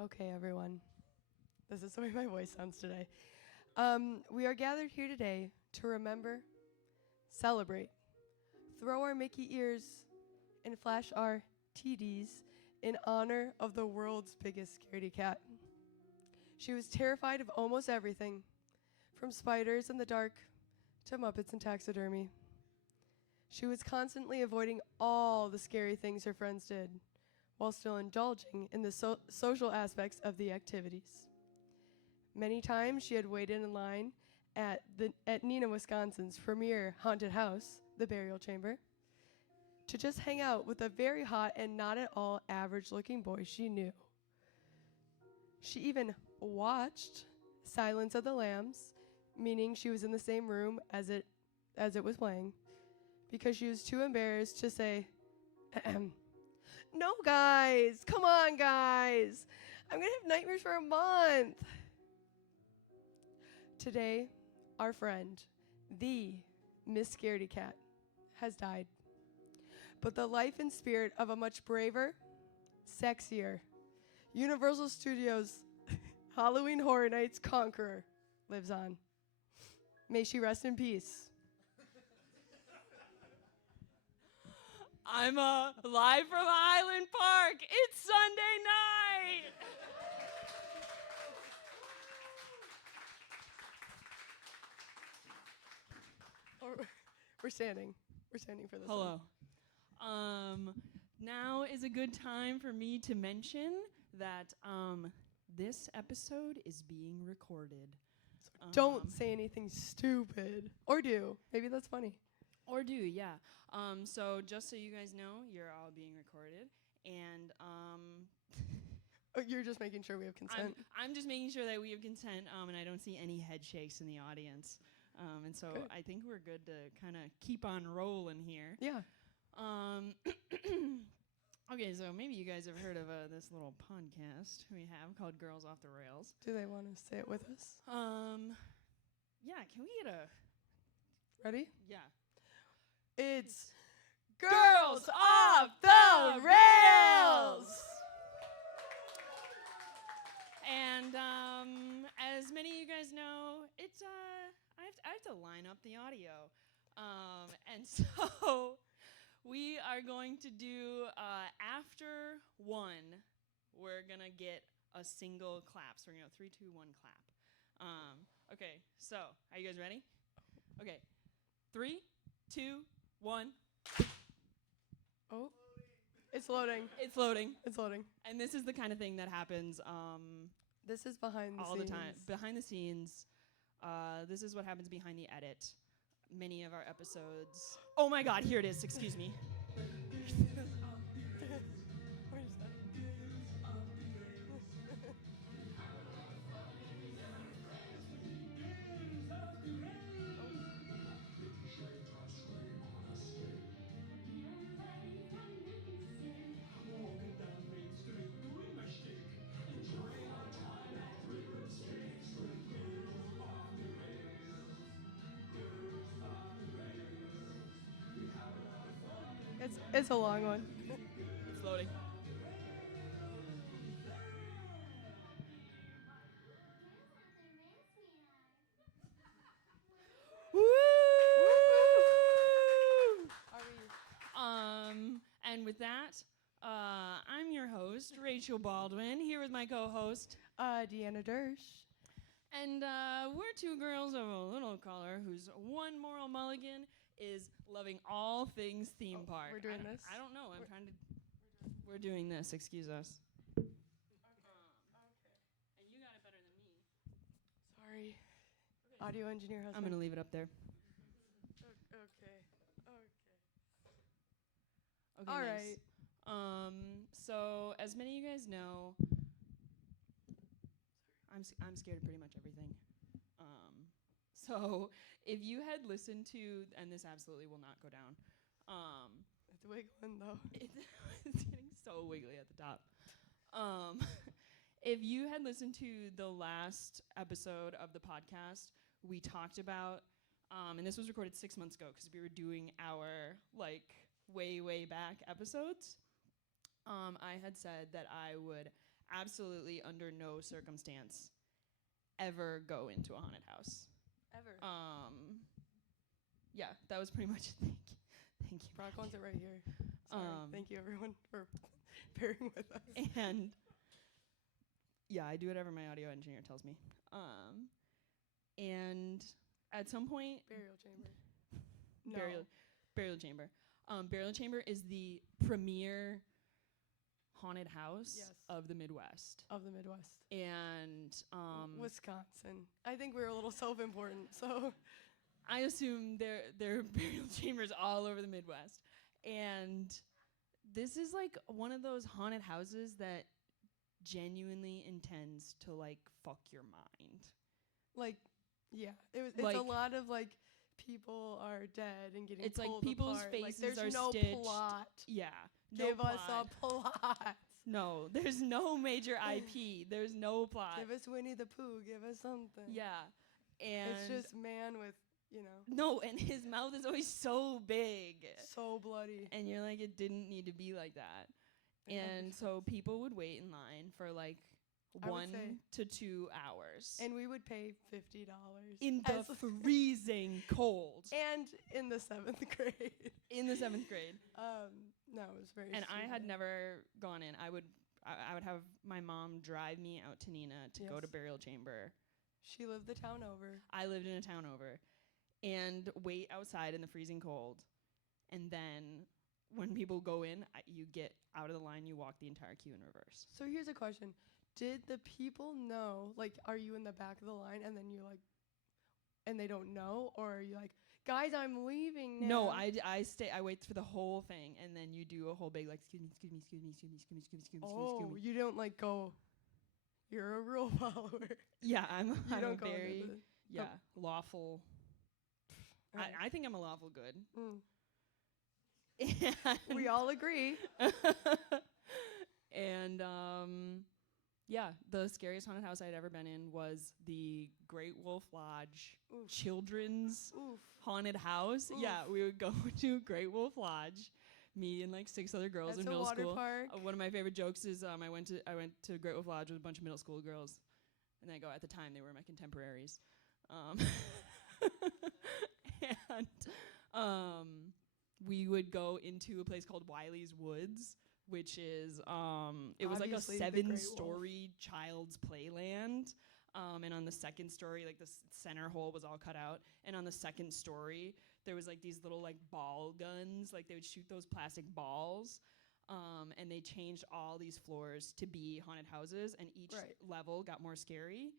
Okay, everyone. This is the way my voice sounds today. We are gathered here today to remember, celebrate, throw our Mickey ears, and flash our TDs in honor of the world's biggest scaredy cat. She was terrified of almost everything, from spiders in the dark to Muppets and taxidermy. She was constantly avoiding all the scary things her friends did, while still indulging in the social aspects of the activities. Many times she had waited in line at Neenah, Wisconsin's premier haunted house, the Burial Chamber, to just hang out with a very hot and not at all average-looking boy she knew. She even watched Silence of the Lambs, meaning she was in the same room as it was playing, because she was too embarrassed to say, "No, guys, come on, guys. I'm going to have nightmares for a month." Today, our friend, the Miss Scaredy Cat, has died. But the life and spirit of a much braver, sexier, Universal Studios Halloween Horror Nights conqueror lives on. May she rest in peace. I'm live from Highland Park. It's Sunday night. We're standing. We're standing for this. Hello. Now is a good time for me to mention that this episode is being recorded. Don't say anything stupid. Or do. Maybe that's funny. Or do, yeah. So just so you guys know, you're all being recorded. And Oh, you're just making sure we have consent. I'm just making sure that we have consent, and I don't see any head shakes in the audience. And so Good. I think we're good to kind of keep on rolling here. Yeah. Okay, so maybe you guys have heard of this little podcast we have called Girls Off the Rails. Do they want to say it with us? Yeah, can we get a... Ready? Yeah. It's Girls Off the Rails! And as many of you guys know, it's I have to line up the audio, and so we are going to do after one, we're gonna get a single clap. So we're gonna go 3, 2, 1, clap. Okay, so are you guys ready? Okay, 3, 2, 1. Oh, it's loading. It's loading. It's loading. And this is the kind of thing that happens This is behind the all scenes. the time. Behind the scenes. This is what happens behind the edit. Many of our episodes. Oh my God, here it is. Excuse me. Where's that? It's a long one. It's loading. Woo! And with that, I'm your host, Rachel Baldwin, here with my co-host, Deanna Dersh. and we're two girls of a little color whose one moral mulligan is loving all things theme park. We're doing this? I don't know. We're doing this. Excuse us. Okay. And you got it better than me. Sorry. Audio engineer has I'm gonna leave it up there. Okay. Okay. All nice. right. So as many of you guys know, I'm scared of pretty much everything. So if you had listened to, and this absolutely will not go down. It's wiggling though. It's getting so wiggly at the top. If you had listened to the last episode of the podcast, we talked about, and this was recorded 6 months ago because we were doing our way back episodes. I had said that I would absolutely under no circumstance ever go into a haunted house. Ever. Yeah, that was pretty much it. Thank you. Brock wants it right here. Sorry. Thank you, everyone, for bearing with us. And yeah, I do whatever my audio engineer tells me. And at some point, Burial chamber. Burial chamber. Burial chamber is the premier haunted house of the Midwest. Of the Midwest. And Wisconsin. I think we're a little self-important, so I assume there are burial chambers all over the Midwest. And this is like one of those haunted houses that genuinely intends to like fuck your mind. Like, yeah, it's like, a lot of like people are dead and getting it's pulled like people's apart. faces like, there's are no stitched. plot. Yeah, Give us a plot. No, there's no major IP. There's no plot. Give us Winnie the Pooh. Give us something. Yeah, and it's just man with, you know. No, and his mouth is always so big, so bloody, and you're like, it didn't need to be like that. And so people would wait in line for like 1 to 2 hours. And we would pay $50. In the freezing cold. And in the 7th grade. In the 7th grade. No, it was very And stupid. I had never gone in. I would have my mom drive me out to Neenah to go to burial chamber. She lived the town over. I lived in a town over. And wait outside in the freezing cold. And then when people go in, you get out of the line, you walk the entire queue in reverse. So here's a question. Did the people know, like, are you in the back of the line and then you're like, and they don't know? Or are you like, guys, I'm leaving now? No, I stay, I wait for the whole thing, and then you do a whole big, like, excuse me. Oh, you don't, like, go, you're a rule follower. Yeah, I'm a very, lawful. Right. I think I'm a lawful good. We all agree. And, yeah, the scariest haunted house I'd ever been in was the Great Wolf Lodge children's haunted house. Oof. Yeah, we would go to Great Wolf Lodge, me and like 6 other girls in middle school. Park. One of my favorite jokes is I went to Great Wolf Lodge with a bunch of middle school girls, and at the time they were my contemporaries, and we would go into a place called Wiley's Woods, which is it was like a 7-story child's playland, and on the second story, like the center hole was all cut out, and on the second story there was like these little like ball guns, like they would shoot those plastic balls, and they changed all these floors to be haunted houses, and each level got more scary.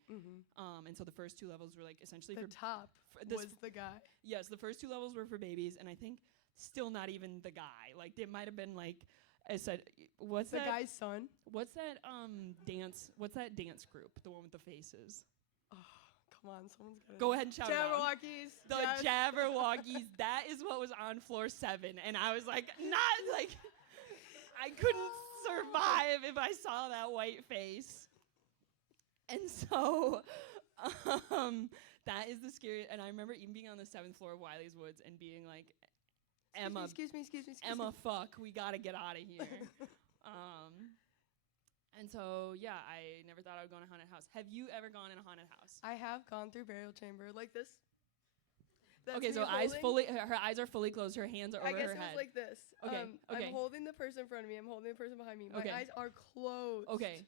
And so the first 2 levels were like essentially the top was the guy. Yes, the first 2 levels were for babies, and I think still not even the guy. Like it might have been like, I said, what's the guy's son? What's that dance? What's that dance group? The one with the faces. Oh, come on, someone's gotta go ahead and shout Jabberwockies. The Jabberwockies. That is what was on floor 7, and I was like, not like, I couldn't survive if I saw that white face. And so, that is the scariest. And I remember even being on the 7th floor of Wiley's Woods and being like, Excuse me. Emma, fuck, we gotta get out of here. And so, yeah, I never thought I would go in a haunted house. Have you ever gone in a haunted house? I have gone through burial chamber like this. Okay, so her eyes are fully closed, her hands are over her head. I guess it was like this. Okay. I'm holding the person in front of me, I'm holding the person behind me. My eyes are closed. Okay.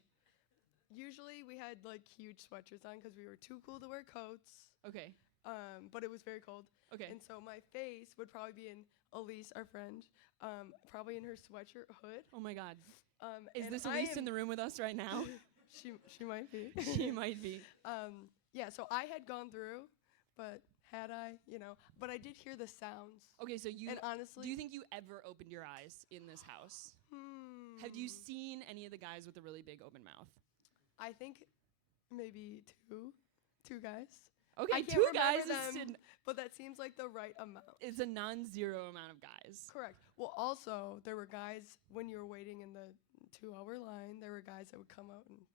Usually we had like huge sweatshirts on because we were too cool to wear coats. Okay. But it was very cold. Okay. And so my face would probably be in Elise, our friend, probably in her sweatshirt hood. Oh my God. Is this Elise in the room with us right now? She might be. She might be. Yeah, so I had gone through, but had I, but I did hear the sounds. Okay, so and honestly, do you think you ever opened your eyes in this house? Have you seen any of the guys with a really big open mouth? I think maybe two guys. Okay, 2 guys but that seems like the right amount. It's a non-zero amount of guys. Correct. Well, also, there were guys, when you were waiting in the 2-hour line, there were guys that would come out and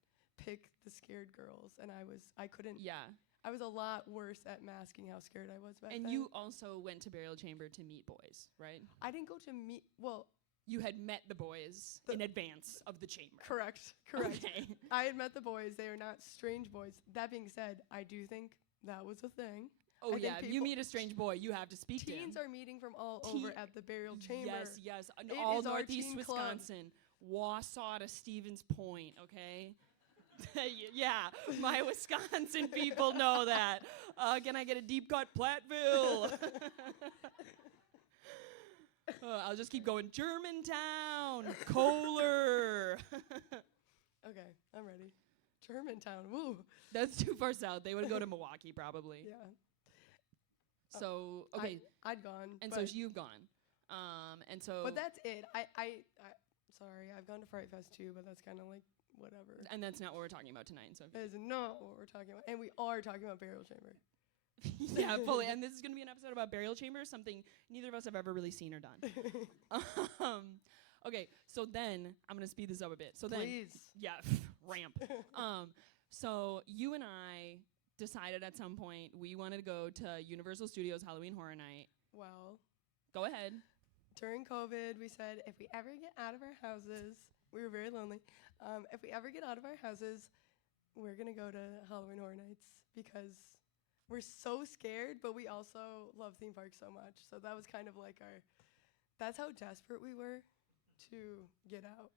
pick the scared girls, and I couldn't. Yeah. I was a lot worse at masking how scared I was back then. And you also went to burial chamber to meet boys, right? I didn't go to meet, well, You had met the boys in advance of the chamber. Correct. Okay. I had met the boys. They are not strange boys. That being said, I do think that was a thing. Oh, I think yeah. If you meet a strange boy, you have to speak to him. Teens are meeting from all over at the burial chamber. Yes. It All is our Northeast teen club. Wisconsin. Wausau to Stevens Point, okay? Yeah, my Wisconsin people know that. Can I get a deep cut Platteville? I'll just keep going. Germantown, Kohler. Okay, I'm ready. Germantown, woo. That's too far south. They would go to Milwaukee probably. Yeah. So okay, I'd gone. and so you've gone, and so. But that's it. I sorry, I've gone to Fright Fest too, but that's kind of like whatever. And that's not what we're talking about tonight. So. That is not what we're talking about, and we are talking about burial chamber. Yeah, fully. And this is going to be an episode about burial chambers, something neither of us have ever really seen or done. Okay, so then I'm going to speed this up a bit. So Please. Ramp. So you and I decided at some point we wanted to go to Universal Studios Halloween Horror Night. Well, go ahead. During COVID, we said if we ever get out of our houses, we were very lonely. If we ever get out of our houses, we're going to go to Halloween Horror Nights because we're so scared, but we also love theme parks so much. So that was kind of like that's how desperate we were to get out.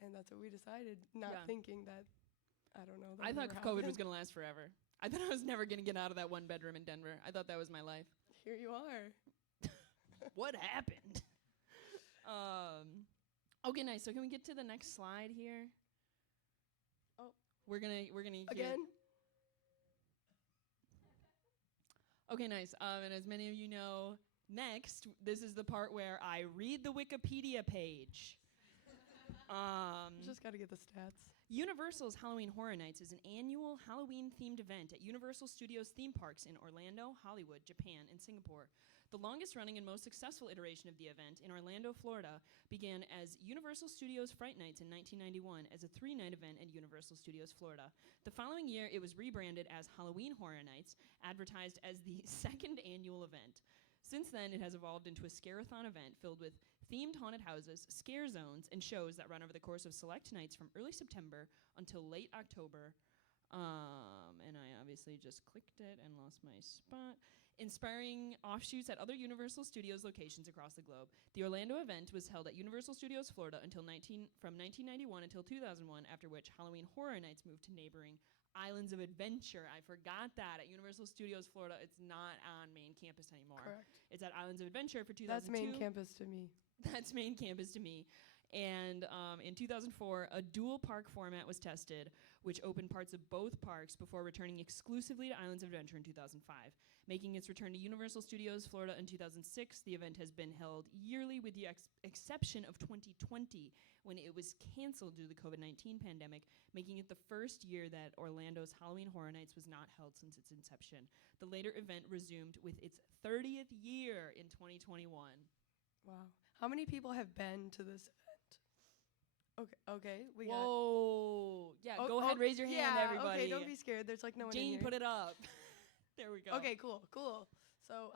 And that's what we decided, not thinking that, I don't know. I thought COVID was going to last forever. I thought I was never going to get out of that one bedroom in Denver. I thought that was my life. Here you are. What happened? Okay, nice. So can we get to the next slide here? Oh, we're gonna again. Okay, nice. And as many of you know, next this is the part where I read the Wikipedia page. Just got to get the stats. Universal's Halloween Horror Nights is an annual Halloween-themed event at Universal Studios theme parks in Orlando, Hollywood, Japan, and Singapore. The longest-running and most successful iteration of the event in Orlando, Florida, began as Universal Studios Fright Nights in 1991 as a 3-night event at Universal Studios Florida. The following year, it was rebranded as Halloween Horror Nights, advertised as the second annual event. Since then, it has evolved into a scare-a-thon event filled with themed haunted houses, scare zones, and shows that run over the course of select nights from early September until late October. And I obviously just clicked it and lost my spot. Inspiring offshoots at other Universal Studios locations across the globe. The Orlando event was held at Universal Studios Florida from 1991 until 2001, after which Halloween Horror Nights moved to neighboring Islands of Adventure. I forgot that. At Universal Studios Florida, it's not on main campus anymore. Correct. It's at Islands of Adventure for 2002. That's main campus to me. That's main campus to me. And in 2004, a dual park format was tested, which opened parts of both parks before returning exclusively to Islands of Adventure in 2005. Making its return to Universal Studios Florida in 2006, the event has been held yearly with the exception of 2020, when it was canceled due to the COVID-19 pandemic, making it the first year that Orlando's Halloween Horror Nights was not held since its inception. The later event resumed with its 30th year in 2021. Wow. How many people have been to this event? Okay. Whoa. Yeah, go ahead, raise your hand, everybody. Okay, don't be scared. There's like no one in Jane, here. put it up. There we go. Okay, cool. So,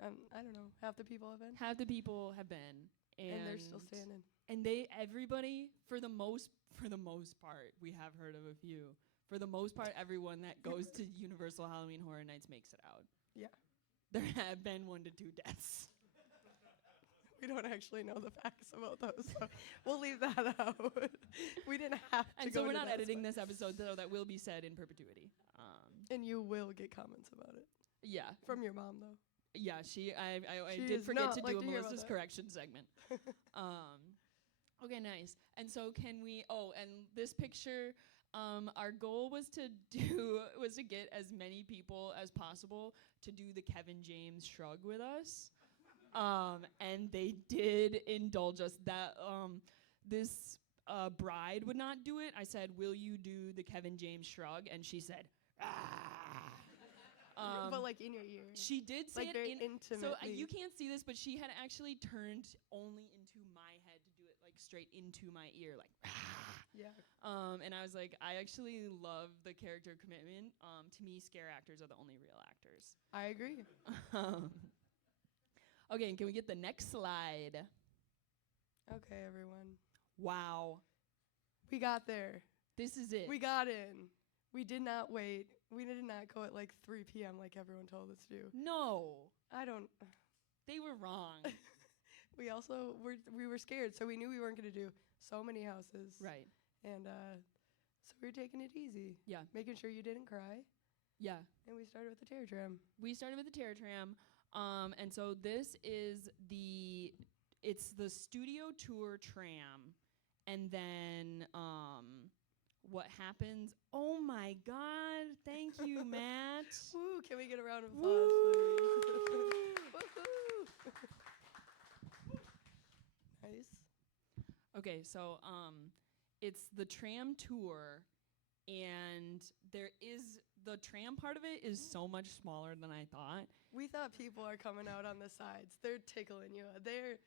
I don't know, half the people have been? Half the people have been. And they're still standing. And everybody, for the most part, we have heard of a few. For the most part, everyone that goes to Universal Halloween Horror Nights makes it out. Yeah. There have been 1 to 2 deaths. We don't actually know the facts about those, so we'll leave that out. We didn't have to And go so we're to not that editing spot. this episode, so that will be said in perpetuity. And you will get comments about it. Yeah. From your mom, though. Yeah, I She did does forget not to like do a to hear about Melissa's that. correction segment. Okay, nice. And so can we, and this picture, our goal was to get as many people as possible to do the Kevin James shrug with us. And they did indulge us. That this bride would not do it. I said, "Will you do the Kevin James shrug?" And she said, "Ah." But like in your ear. She did say Like very it intimately. So you can't see this, but she had actually turned only into my head to do it, like straight into my ear, like. Yeah. And I was like, I actually love the character commitment. To me, scare actors are the only real actors. I agree. Okay, and can we get the next slide? Okay, everyone. Wow. We got there. This is it. We got in. We did not wait. We did not go at like 3 p.m. like everyone told us to do. No. I don't. They were wrong. We also we were scared, so we knew we weren't going to do so many houses. Right. And so we were taking it easy. Yeah. Making sure you didn't cry. Yeah. And we started with the Terror Tram. We started with the Terror Tram. And so this is it's the studio tour tram. And then what happens? Oh my God. Thank you, Matt. Woo, can we get a round of applause, please? Nice. Okay, so it's the tram tour, and the tram part of it is so much smaller than I thought. We thought people are coming out on the sides. They're tickling you. They're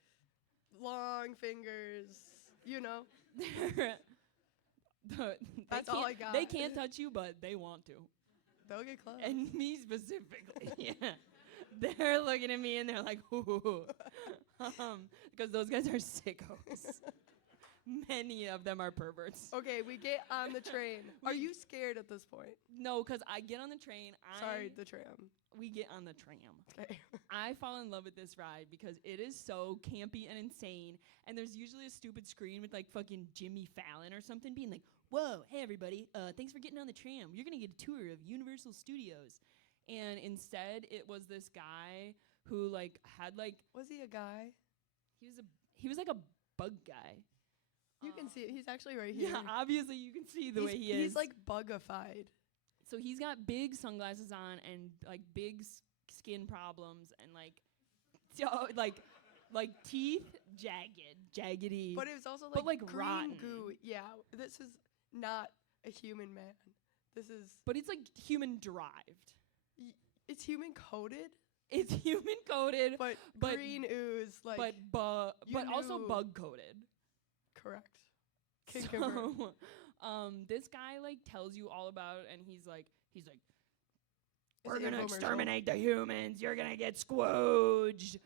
long fingers, you know. That's all I got. They can't touch you, but they want to. They'll get close. And me specifically, yeah. They're looking at me and they're like, ooh. Because those guys are sickos. Many of them are perverts. Okay, we get on the train. Are you scared at this point? No, because I get on the train. The tram. We get on the tram. Okay. I fall in love with this ride because it is so campy and insane. And there's usually a stupid screen with like fucking Jimmy Fallon or something being like, whoa, hey everybody, thanks for getting on the tram. You're going to get a tour of Universal Studios. And instead it was this guy who like had like... Was he a guy? He was like a bug guy. You can see it. He's actually right here. Yeah, obviously you can see the way he is. He's like bugified. So he's got big sunglasses on and like big skin problems and like teeth jaggedy. But it was also but, like green rotten. goo. Yeah, this is not a human man. This is. But it's like human derived. It's human coated. It's human coated, but green ooze like. But also bug coated. Correct. So, this guy like tells you all about it, and he's like, we're gonna exterminate the humans. You're gonna get squooged.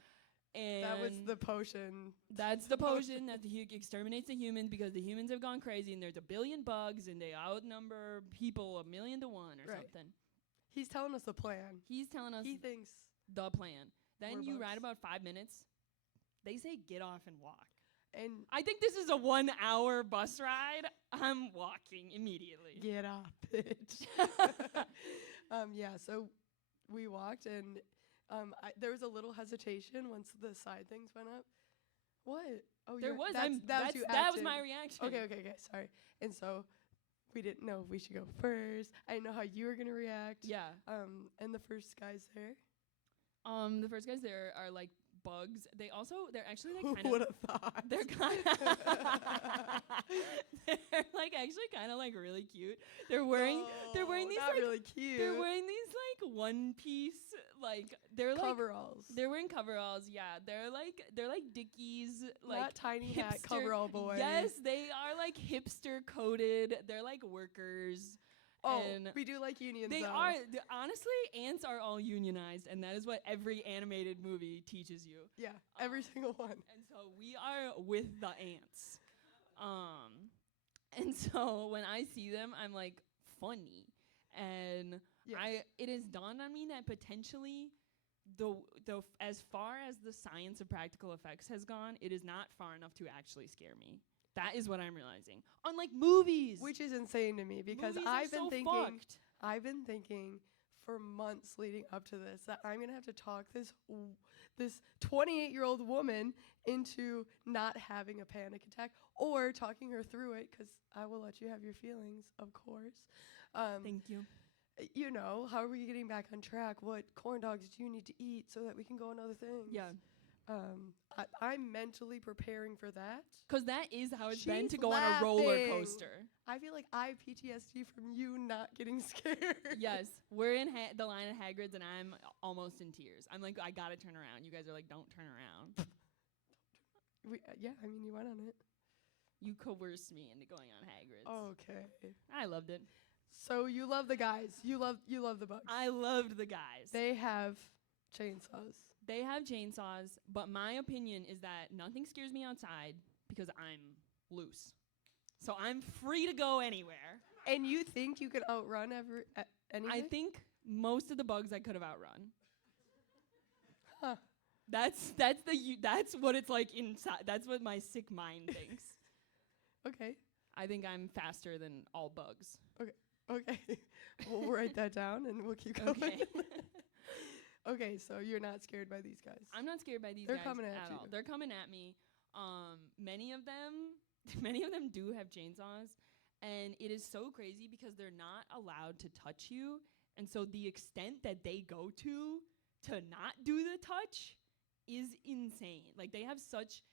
And that was the potion. That's the potion that exterminates the humans because the humans have gone crazy, and there's a billion bugs, and they outnumber people 1,000,000 to 1 or something. He's telling us the plan. He's telling us. He thinks the plan. Then you bugs. ride about 5 minutes. They say get off and walk. And I think this is a 1 hour bus ride. I'm walking immediately. Get off, bitch. Yeah, so we walked and there was a little hesitation once the side things went up. What? Oh, there was. That was my reaction. Okay. Sorry. And so we didn't know if we should go first. I didn't know how you were gonna react. Yeah. And the first guys there. The first guys there are like bugs. They're actually like kind of. Who would have thought? They're like actually kind of like really cute. They're wearing these not like really cute. They're wearing these like one piece like they're coveralls. Like they're wearing coveralls. Yeah, they're like Dickies, like not tiny hipster, hat coverall boy. Yes, they are like hipster coated. They're like workers. Oh, and we do like unions. They though. are honestly, ants are all unionized, and that is what every animated movie teaches you. Yeah, every single one. And so we are with the ants. And so when I see them, I'm like funny, and yes. it has dawned on me that potentially, the as far as the science of practical effects has gone, it is not far enough to actually scare me. That is what I'm realizing. Unlike movies, which is insane to me because I've been thinking for months leading up to this that I'm gonna have to talk this 28-year-old woman into not having a panic attack or talking her through it because I will let you have your feelings, of course. Thank you. You know, how are we getting back on track? What corn dogs do you need to eat so that we can go on other things? Yeah. I'm mentally preparing for that. Because that is how it's been She's to go laughing. on a roller coaster. I feel like I have PTSD from you not getting scared. Yes. We're in the line at Hagrid's, and I'm almost in tears. I'm like, I got to turn around. You guys are like, don't turn around. Yeah, I mean, you went on it. You coerced me into going on Hagrid's. Okay. I loved it. So you love the guys. You love the bugs. I loved the guys. They have chainsaws. They have chainsaws, but my opinion is that nothing scares me outside. because I'm loose. So I'm free to go anywhere. And you think you could outrun anything? I think most of the bugs I could have outrun. Huh. That's what it's like inside. That's what my sick mind thinks. Okay. I think I'm faster than all bugs. Okay. We'll write that down and we'll keep going. Okay. Okay, so you're not scared by these guys. I'm not scared by these They're guys coming at you. all. They're coming at me. Many of them do have chainsaws, and it is so crazy because they're not allowed to touch you, and so the extent that they go to not do the touch is insane. Like, they have such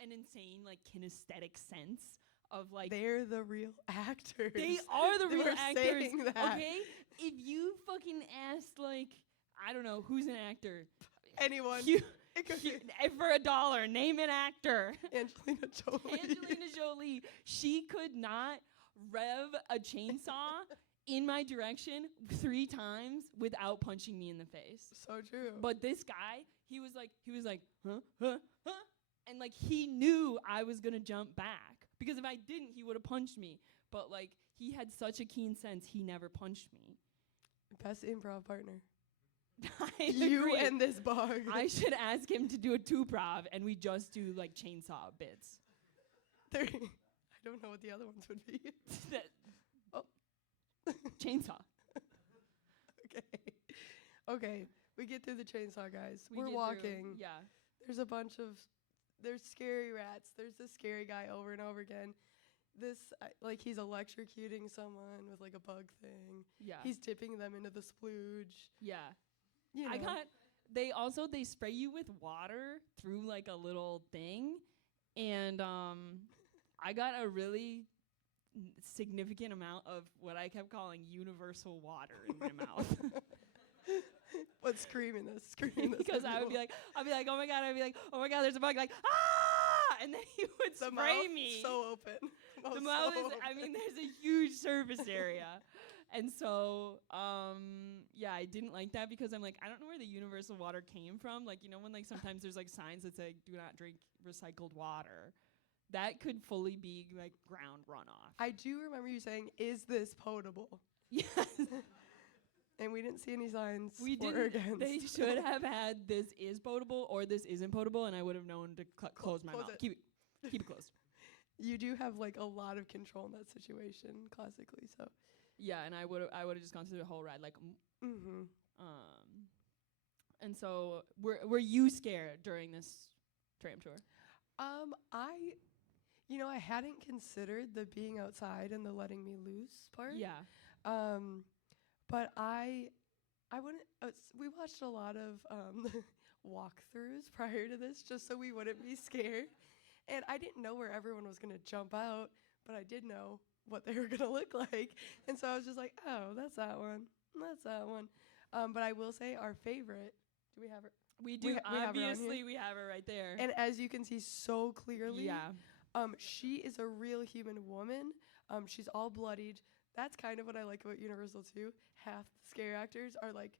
an insane, like, kinesthetic sense of, like, they're the real actors. they are the real actors. Saying that. Okay, if you fucking asked, like, I don't know, who's an actor? Anyone. For $1, name an actor. Angelina Jolie. Angelina Jolie. She could not rev a chainsaw in my direction 3 times without punching me in the face. So true. But this guy, he was like, huh? And like, he knew I was gonna jump back, because if I didn't, he would have punched me. But like, he had such a keen sense, he never punched me. Best improv partner. You agree. And this bug. I should ask him to do a 2-prov, and we just do like chainsaw bits. I don't know what the other ones would be. Chainsaw. Okay. We get through the chainsaw, guys. We're walking. Yeah. There's scary rats. There's this scary guy over and over again. Like, he's electrocuting someone with like a bug thing. Yeah. He's tipping them into the splooge. Yeah. You know. They spray you with water through like a little thing, and I got a really significant amount of what I kept calling universal water in my mouth. What's screaming this? Because I'd be like, oh my god, there's a bug, like, ah, and then he would the spray mouth me. So open. The mouth is, there's a huge surface area. And so, yeah, I didn't like that, because I'm like, I don't know where the universal water came from. Like, you know, when like sometimes there's like signs that say, do not drink recycled water. That could fully be like ground runoff. I do remember you saying, is this potable? Yes. And we didn't see any signs We for or didn't. against. They should have had this is potable or this isn't potable, and I would have known to close my mouth. Keep it closed. You do have like a lot of control in that situation, classically. So. Yeah, and I would have just gone through the whole ride like. And so were you scared during this tram tour? I hadn't considered the being outside and the letting me loose part. Yeah. But I wouldn't. We watched a lot of walkthroughs prior to this, just so we wouldn't be scared. And I didn't know where everyone was gonna jump out, but I did know what they were gonna look like. And so I was just like, oh, that's that one. That's that one. But I will say our favorite. Do we have her? We do. Obviously, we have her right there. And as you can see so clearly, yeah. She is a real human woman. She's all bloodied. That's kind of what I like about Universal too. Half the scare actors are like,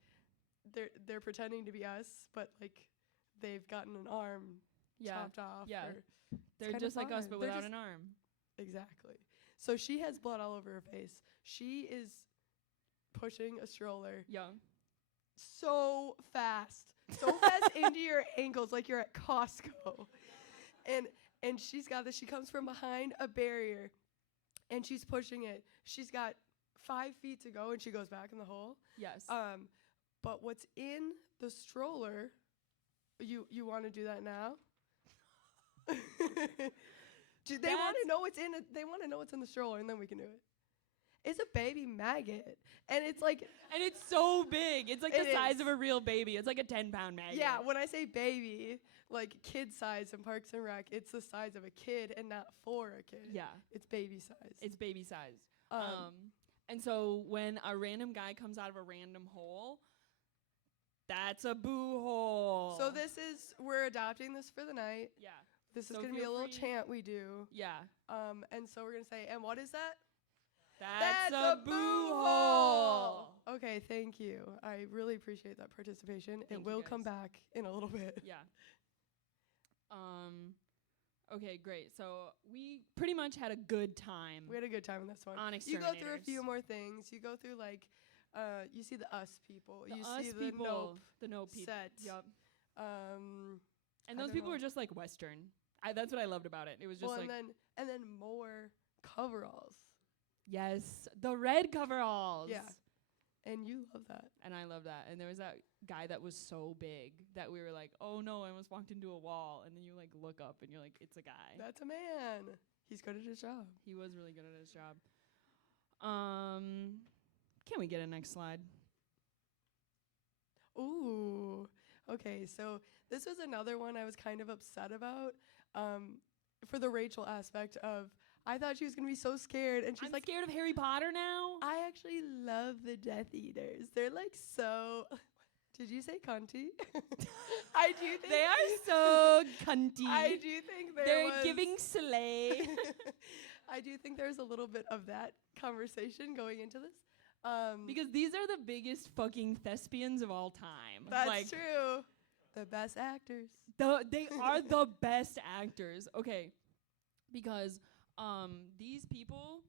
they're pretending to be us, but like they've gotten an arm chopped off. Yeah. They're just like us, but without an arm. Exactly. So she has blood all over her face. She is pushing a stroller. Yeah. So fast into your ankles, like you're at Costco. And she's got this. She comes from behind a barrier, and she's pushing it. She's got 5 feet to go, and she goes back in the hole. Yes. But what's in the stroller? You want to do that now? They want to know what's in it. They want to know what's in the stroller, and then we can do it. It's a baby maggot, and it's like, and it's so big. It's like the size of a real baby. It's like a 10-pound maggot. Yeah, when I say baby, like kid size in Parks and Rec, it's the size of a kid and not for a kid. Yeah, it's baby size. It's baby size. And so when a random guy comes out of a random hole, that's a boo hole. So we're adopting this for the night. Yeah. This is gonna be a little chant we do. Yeah. And so we're gonna say, and what is that? That's a boo hole. Okay, thank you. I really appreciate that participation. It will come back in a little bit. Yeah. Okay, great. So we pretty much had a good time We had a good time in this one. on You Exterminators. go through a few more things. You go through like, you see the us people. The you us see people, the the nope people. set. Yup. Um, And I those don't people know. were just like Western. That's what I loved about it. It was just well, like, and then more coveralls. yes, the red coveralls. Yeah. And you love that. And I love that. And there was that guy that was so big that we were like, oh no, I almost walked into a wall. And then you like look up and you're like, it's a guy. That's a man. He's good at his job. He was really good at his job. Can we get a next slide? Ooh. Okay, so this was another one I was kind of upset about. For the Rachel aspect of, I thought she was gonna be so scared, and she's I'm like, scared of Harry Potter now. I actually love the Death Eaters. They're like so. Did you say cunty? I do think They are so cunty. I do think They're giving slay. I do think there's a little bit of that conversation going into this. Because these are the biggest fucking thespians of all time. That's like, true. The best actors. They are the best actors. Okay. Because these people,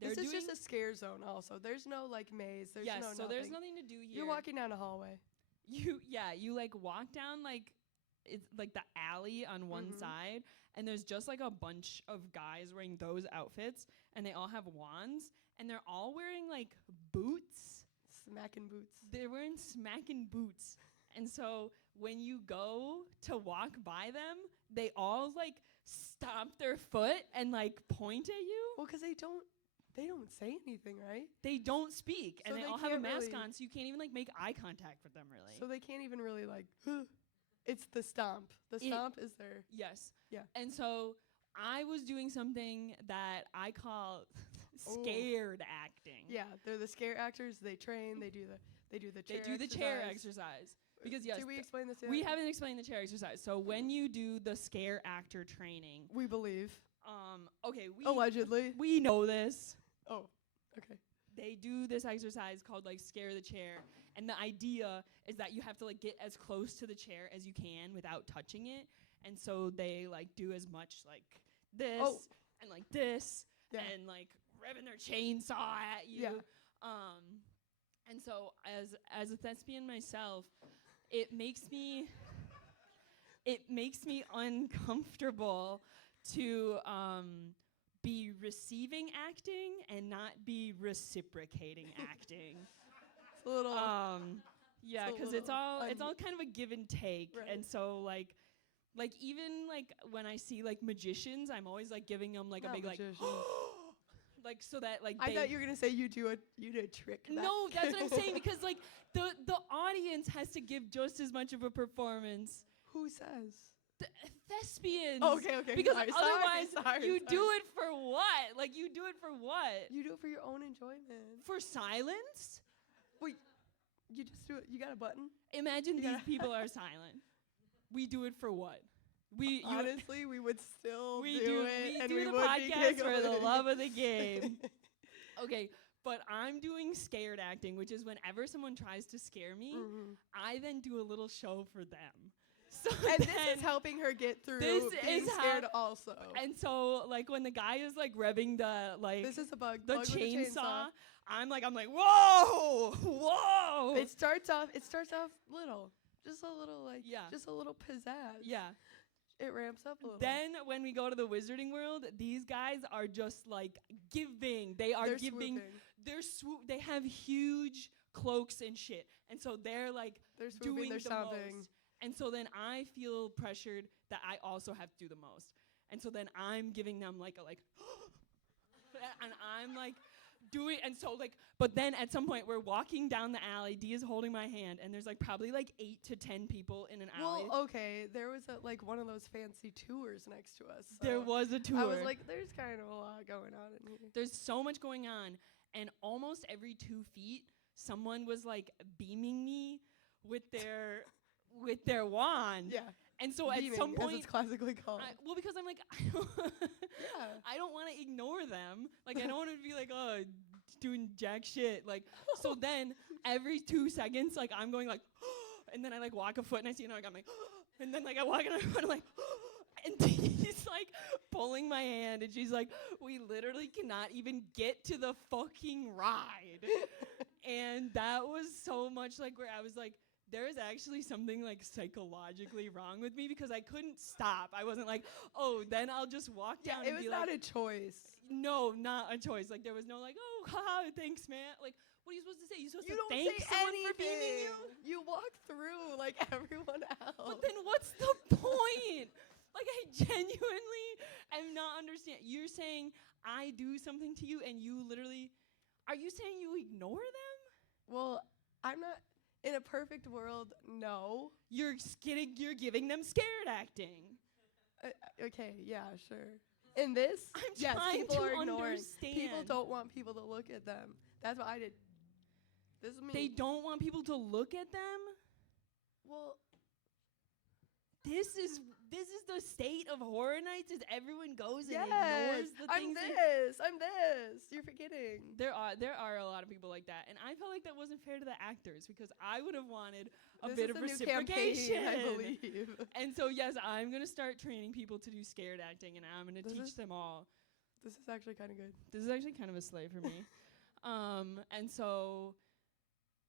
This is just a scare zone also. There's no like maze. There's yes, no so nothing. there's nothing to do here. You're walking down a hallway. You like walk down like it's like the alley on one side, and there's just like a bunch of guys wearing those outfits, and they all have wands, and they're all wearing like boots. Smacking boots. They're wearing smacking boots. And so when you go to walk by them, they all like stomp their foot and like point at you. Well, because they don't say anything, right? They don't speak, So and they they all have a can't mask really- on, so you can't even like make eye contact with them really. So they can't even really like. It's the stomp. The stomp is their. Yes. Yeah. And so I was doing something that I call Ooh. scared acting. Yeah, they're the scare actors. They train. They do the chair. They do the chair exercise. Because yes, Did we explain this yet? we haven't explained the chair exercise. So when you do the scare actor training, We believe. okay, Allegedly. we know this. Oh, okay. They do this exercise called like scare the chair, and the idea is that you have to like get as close to the chair as you can without touching it, and so they like do as much like this and like this and like revving their chainsaw at you. Yeah. And so as a thespian myself, it makes me uncomfortable to be receiving acting and not be reciprocating acting. It's a little. Yeah, It's a because it's all little kind of a give and take, Right. and so like even like when I see like magicians, I'm always like giving them like Not a big magicians. like so that like I thought you were gonna say you do a trick. no, that's what I'm saying, because like the audience has to give just as much of a performance. Who says? The thespians. Okay. Because sorry, otherwise sorry, you sorry. do it for what? Like you do it for what? You do it for your own enjoyment. For silence? Wait, you just do it. You got a button. Imagine Yeah. these people are silent. We do it for what? Honestly, we would still we do it, we and do we the would be podcast for the giggling. love of the game. Okay, but I'm doing scared acting, which is whenever someone tries to scare me, I then do a little show for them. So And then, this is helping her get through This being is scared how- also. and so like when the guy is like revving the like This is a bug. the bug with a chainsaw, I'm like whoa. It starts off little. Just a little like Yeah. just a little pizzazz. Yeah. It ramps up a little. Then when we go to the wizarding world, these guys are just like giving. They are They're giving. swooping. They have huge cloaks and shit, and so they're like They're swooping, doing they're the stomping. most. And so then I feel pressured that I also have to do the most. And so then I'm giving them like a like, and I'm like doing, and so like, but then at some point we're walking down the alley. Dee is holding my hand, and there's like probably like 8 to 10 people in an alley. Well, okay, there was like one of those fancy tours next to us. So There was a tour. I was like, there's kind of a lot going on in here. There's so much going on, and almost every 2 feet, someone was like beaming me with their wand. Yeah. And so Beaming, at some as point, it's classically called. well, because I'm like, Yeah. I don't want to ignore them. Like, I don't want to be like, oh, doing jack shit. Like, so then every 2 seconds, like, I'm going like, and then I like walk a foot and I see another guy, I'm like, and then like I walk another foot, I'm like, pulling my hand, and she's like, we literally cannot even get to the fucking ride. And that was so much like where I was like, there is actually something like psychologically wrong with me because I couldn't stop. I wasn't like, oh, then I'll just walk down and be like. It was not a choice. No, not a choice. Like, there was no like, oh, haha, thanks, man. Like, what are you supposed to say? You supposed to thank someone for beaming you? You walk through like everyone else. But then what's the point? Like, I genuinely am not understand. You're saying I do something to you and you literally, are you saying you ignore them? Well, I'm not, in a perfect world, no. You're giving them scared acting. Okay, yeah, sure. In this, I'm trying people to are ignoring. understand. People don't want people to look at them. That's what I did. This is me. They don't want people to look at them? Well, This is the state of Horror Nights is everyone goes and yes, ignores the I'm things. I'm this. You're forgetting. There are a lot of people like that, and I felt like that wasn't fair to the actors because I would have wanted a bit of reciprocation. I believe. And so yes, I'm gonna start training people to do scared acting, and I'm gonna teach them all. This is actually kind of good. This is actually kind of a sleigh for me. And so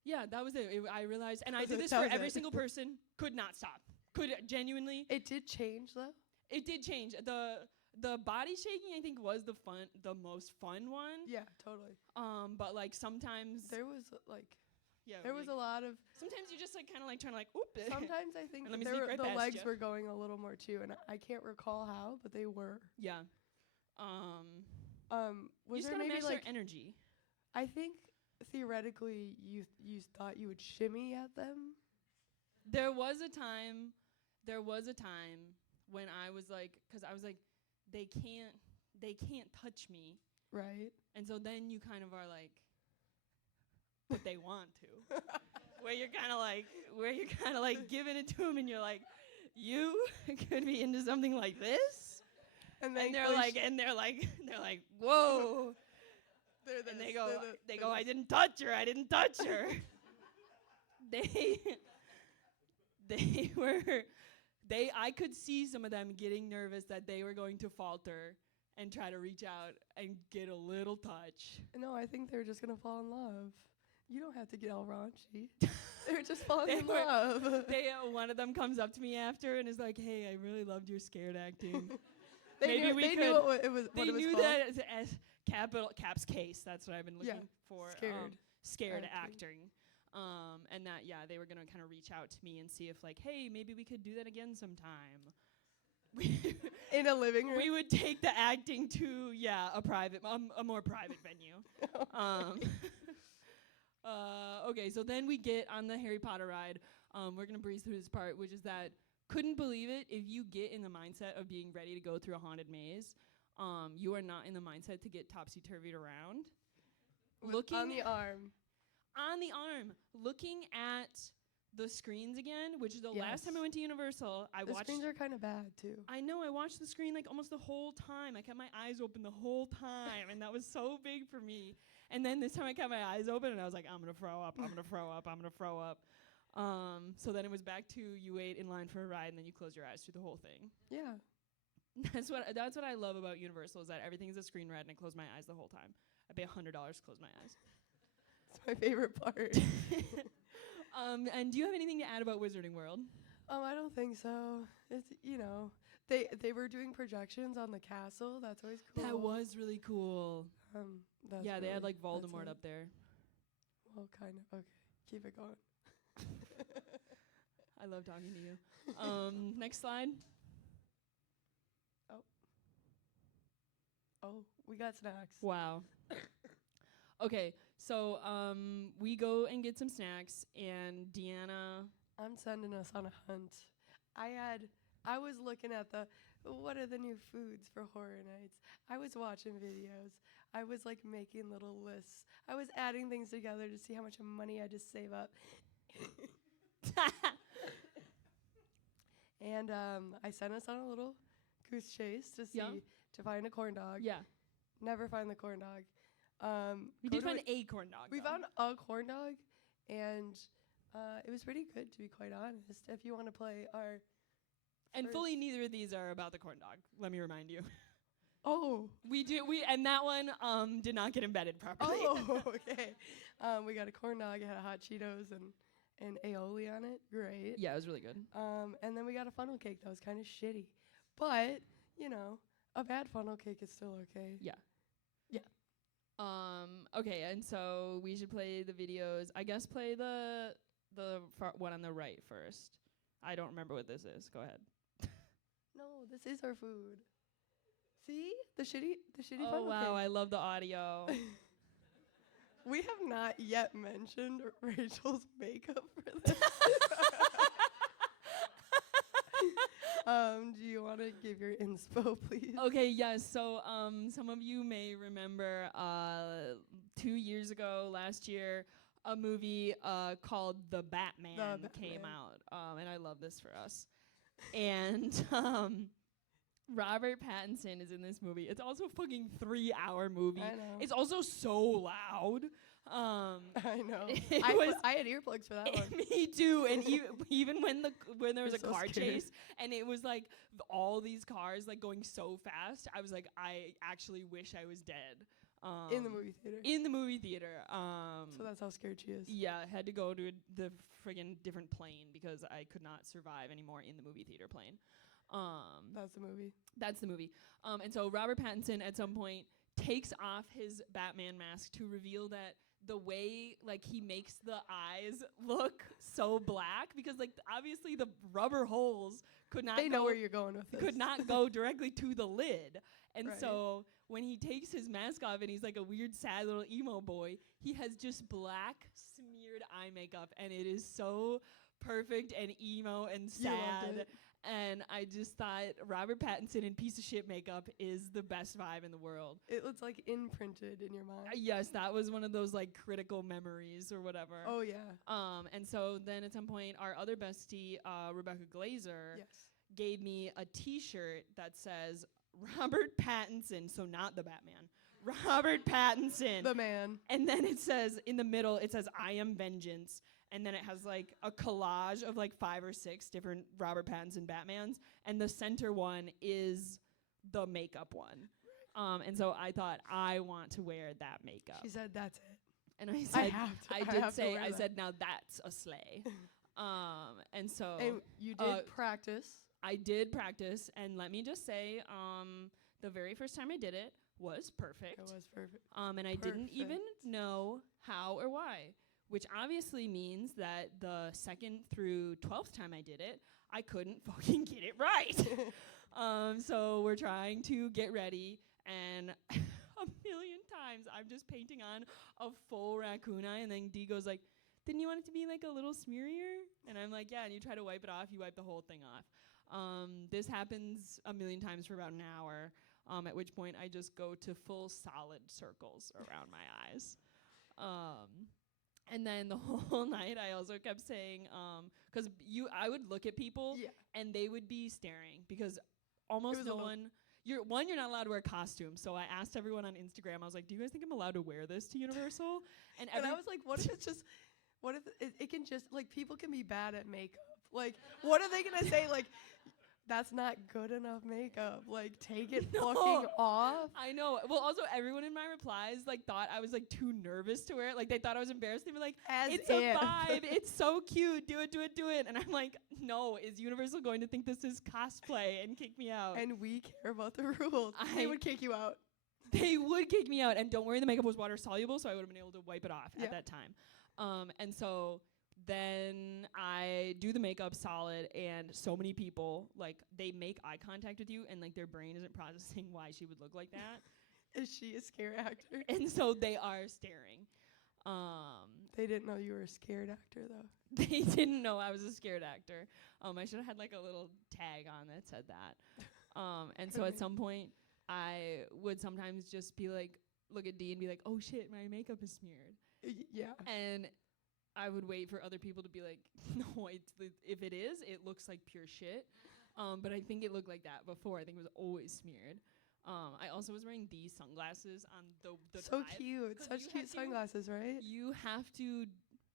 yeah, that was it. I realized, and I did this for every single person. Could not stop. Could genuinely. It did change though. It did change. The body shaking I think was the most fun one. Yeah, totally. But like sometimes there was like yeah, there was a lot of. Sometimes you just like kind of like trying to like oop. Sometimes I think right the legs were going a little more too, and I can't recall how, but they were. Yeah. Was you just there gotta maybe match like their energy? I think theoretically you thought you would shimmy at them. There was a time when I was like, because I was like, they can't touch me, right? And so then you kind of are like, but they want to, where you're kind of like giving it to them, and you're like, you could be into something like this, and they're like, whoa, and they go, I didn't touch her. I could see some of them getting nervous that they were going to falter and try to reach out and get a little touch. No, I think they're just gonna fall in love. You don't have to get all raunchy. They're just falling in love. One of them comes up to me after and is like, "Hey, I really loved your scared acting." They knew what it was. They knew called. that as caps case. That's what I've been looking for. Scared acting. And that, they were going to kind of reach out to me and see if, like, hey, maybe we could do that again sometime. In a living room? We would take the acting to, a more private venue. Okay, so then we get on the Harry Potter ride. We're going to breeze through this part, which is that, couldn't believe it, if you get in the mindset of being ready to go through a haunted maze, you are not in the mindset to get topsy-turvied around. On the arm. On the arm, looking at the screens again, which is the last time I went to Universal. The screens are kind of bad too. I know. I watched the screen like almost the whole time. I kept my eyes open the whole time, and that was so big for me. And then this time I kept my eyes open, and I was like, I'm gonna throw up. So then it was back to you wait in line for a ride, and then you close your eyes through the whole thing. Yeah. That's what I love about Universal is that everything is a screen ride, and I close my eyes the whole time. I pay $100 to close my eyes. It's my favorite part. And do you have anything to add about Wizarding World? I don't think so. It's they were doing projections on the castle. That's always cool. That was really cool. They had like Voldemort up there. Well, kind of. Okay, keep it going. I love talking to you. Next slide. Oh, we got snacks. Wow. Okay, so we go and get some snacks, and Deanna. I'm sending us on a hunt. I was looking at what are the new foods for Horror Nights. I was watching videos. I was like making little lists. I was adding things together to see how much money I just save up. And I sent us on a little goose chase to find a corn dog. Yeah. Never find the corn dog. We did find a corn dog. We found a corn dog, and it was pretty good, to be quite honest. If you want to play our... And fully neither of these are about the corn dog, let me remind you. Oh. And that one did not get embedded properly. Oh, okay. We got a corn dog. It had hot Cheetos and aioli on it. Great. Yeah, it was really good. And then we got a funnel cake that was kind of shitty. But, you know, a bad funnel cake is still okay. Yeah. Yeah. Okay, and so we should play the videos. I guess play the one on the right first. I don't remember what this is. Go ahead. No, this is our food. See? The shitty Oh, funnel wow, cake. I love the audio. We have not yet mentioned Rachel's makeup for this. Do you want to give your inspo, please? Okay, yes. So some of you may remember 2 years ago, last year, a movie called The Batman came out. And I love this for us. And Robert Pattinson is in this movie. It's also a fucking 3-hour movie. I know. It's also so loud. I know. I had earplugs for that one. Me too. And even when there was a so car scared. chase and it was like all these cars like going so fast, I was like, I actually wish I was dead. In the movie theater. In the movie theater. So that's how scared she is. Yeah, I had to go to the friggin' different plane because I could not survive anymore in the movie theater plane. That's the movie. That's the movie. And so Robert Pattinson at some point takes off his Batman mask to reveal that the way like he makes the eyes look so black because like obviously the rubber holes could not They know where you're going with this. could not go directly to the lid. And Right. so when he takes his mask off and he's like a weird sad little emo boy, he has just black smeared eye makeup and it is so perfect and emo and You loved sad. it. And I just thought Robert Pattinson in piece of shit makeup is the best vibe in the world. It looks like imprinted in your mind. Yes, that was one of those like critical memories or whatever. Oh, yeah. And so then at some point, our other bestie, Rebecca Glazer, Yes. gave me a T-shirt that says Robert Pattinson, so not the Batman, Robert Pattinson. The man. And then it says in the middle, it says I am vengeance. And then it has like a collage of like 5 or 6 different Robert Pattinson Batmans. And the center one is the makeup one. And so I thought, I want to wear that makeup. She said, that's it. And I said, I have to wear I that. said, now that's a sleigh. And so And you did practice. I did practice. And let me just say, the very first time I did it was perfect. It was perfect. And I didn't even Perfect. know how or why. Which obviously means that the 2nd through 12th time I did it, I couldn't fucking get it right. So we're trying to get ready, and a million times I'm just painting on a full raccoon eye, and then Dee goes like, didn't you want it to be like a little smearier? And I'm like, yeah, and you try to wipe it off, you wipe the whole thing off. This happens a million times for about an hour, at which point I just go to full solid circles around my eyes. And then the whole night I also kept saying, because I would look at people Yeah. and they would be staring because almost was no a little- one. You're not allowed to wear costumes. So I asked everyone on Instagram. I was like, "Do you guys think I'm allowed to wear this to Universal?" And I was like, what if it's just, what if it can just, like, people can be bad at makeup. Like, what are they going to say? Like, that's not good enough makeup. Like, take it No. fucking off. I know. Well, also everyone in my replies like thought I was like too nervous to wear it. Like they thought I was embarrassed. They were like, As "It's if. a vibe. It's so cute. Do it, do it, do it." And I'm like, "No, is Universal going to think this is cosplay and kick me out?" And we care about the rules. They would kick you out. They would kick me out. And don't worry, the makeup was water soluble, so I would have been able to wipe it off at that time. And so then I do the makeup solid, and so many people, like, they make eye contact with you, and, like, their brain isn't processing why she would look like that. Is she a scare actor? And so they are staring. They didn't know you were a scared actor, though. They didn't know I was a scared actor. I should have had, like, a little tag on that said that. And so at some point, I would sometimes just be like, look at Dee and be like, oh, shit, my makeup is smeared. Yeah. And I would wait for other people to be like, no, if it is, it looks like pure shit. But I think it looked like that before. I think it was always smeared. I also was wearing these sunglasses on the So drive. cute. 'Cause Such you cute have to- sunglasses, right? You have to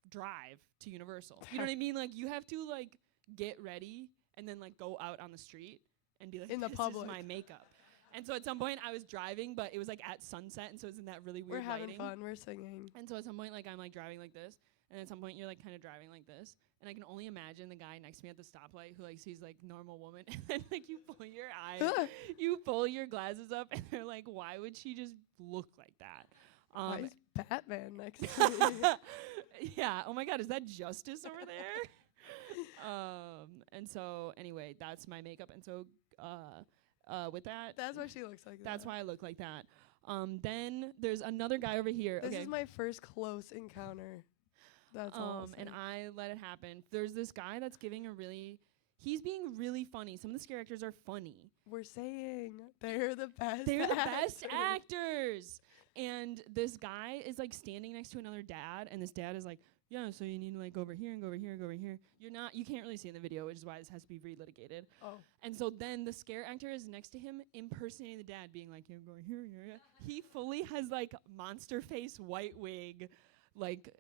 drive to Universal. You know what I mean? Like, you have to, like, get ready and then, like, go out on the street and be like, In the this public. is my makeup. And so at some point I was driving, but it was like at sunset, and so it's in that really weird We're having lighting. fun. We're singing. And so at some point, like I'm like driving like this, and at some point you're like kind of driving like this, and I can only imagine the guy next to me at the stoplight who like sees like normal woman, and then like you pull your eyes, you pull your glasses up, and they're like, why would she just look like that? Why is Batman next to me? Yeah. Oh my God, is that Justice over there? And so anyway, that's my makeup, and so with that, That's why she looks like that. that's why I look like that. Then there's another guy over here. This okay. is my first close encounter. That's all. And I let it happen. There's this guy that's he's being really funny. Some of the scare actors are funny. We're saying they're the best. They're the best actors. And this guy is like standing next to another dad, and this dad is like, yeah, so you need to like go over here and go over here and go over here. You can't really see in the video, which is why this has to be relitigated. Oh. And so then the scare actor is next to him impersonating the dad, being like, you're going here, here. He fully has like monster face, white wig, like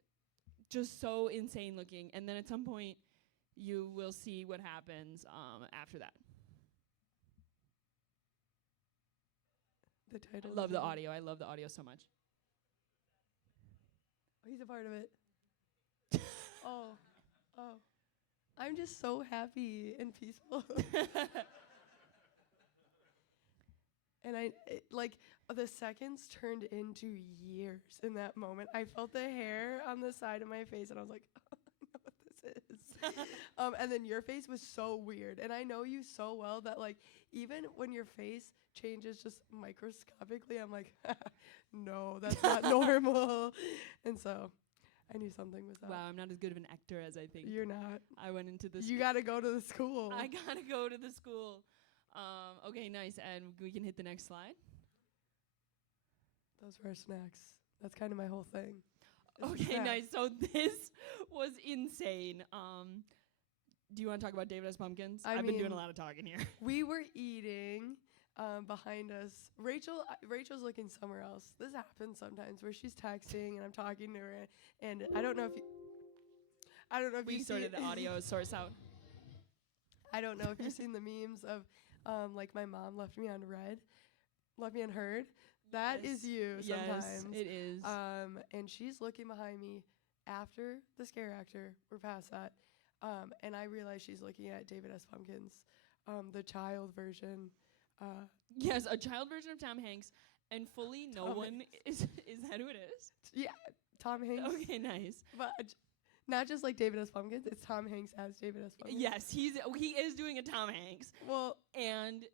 just so insane looking. And then at some point you will see what happens after that. The title. I love the audio. I love the audio so much. He's a part of it. Oh. I'm just so happy and peaceful. And the seconds turned into years in that moment. I felt the hair on the side of my face, and I was like, oh, I know what this is. And then your face was so weird. And I know you so well that, like, even when your face changes just microscopically, I'm like, no, that's not normal. And so I knew something was up. Wow, I'm not as good of an actor as I think. You're not. I went into this. You got to go to the school. I got to go to the school. Okay, nice. And we can hit the next slide. Those were our snacks. That's kind of my whole thing. Okay, nice. So this was insane. Do you want to talk about David S. Pumpkins? I've been doing a lot of talking here. We were eating behind us. Rachel's looking somewhere else. This happens sometimes where she's texting and I'm talking to her, and I don't know if we sorted the audio source out. I don't know if you've seen the memes of like my mom left me unheard. That is you sometimes. Yes, it is. And she's looking behind me after the scare actor. We're past that. And I realize she's looking at David S. Pumpkins, the child version. Yes, a child version of Tom Hanks, and fully no Tom one is that who it is? Yeah, Tom Hanks. Okay, nice. But not just like David S. Pumpkins, it's Tom Hanks as David S. Pumpkins. Yes, he is doing a Tom Hanks. Well, and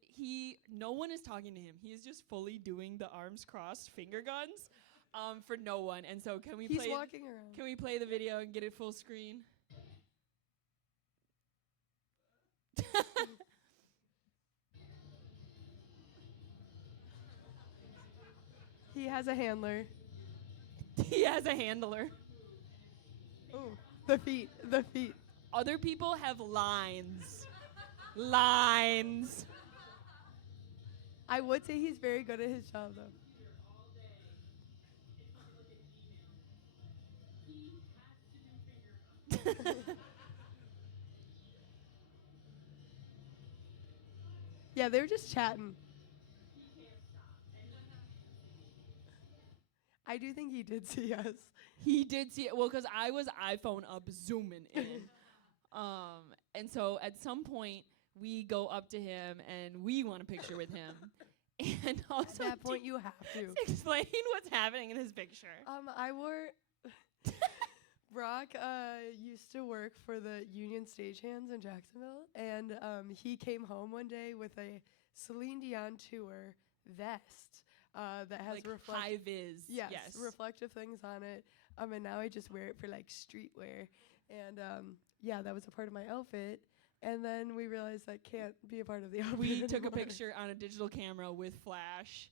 no one is talking to him. He is just fully doing the arms crossed finger guns for no one. And so he's walking around. Can we play the video and get it full screen? He has a handler. He has a handler. Oh, the feet. Other people have lines. Lines. I would say he's very good at his job, though. Yeah, they were just chatting. I do think he did see us. He did see it. Well, because I was iPhone up zooming in. And so at some point, we go up to him and we want a picture with him. And also at that point, you have to explain what's happening in his picture. I wore... Brock used to work for the Union Stagehands in Jacksonville, and he came home one day with a Celine Dion tour vest that has like high vis. Yes, reflective things on it. And now I just wear it for like streetwear, and yeah, that was a part of my outfit. And then we realized that can't be a part of the outfit. We took a anymore. picture on a digital camera with flash,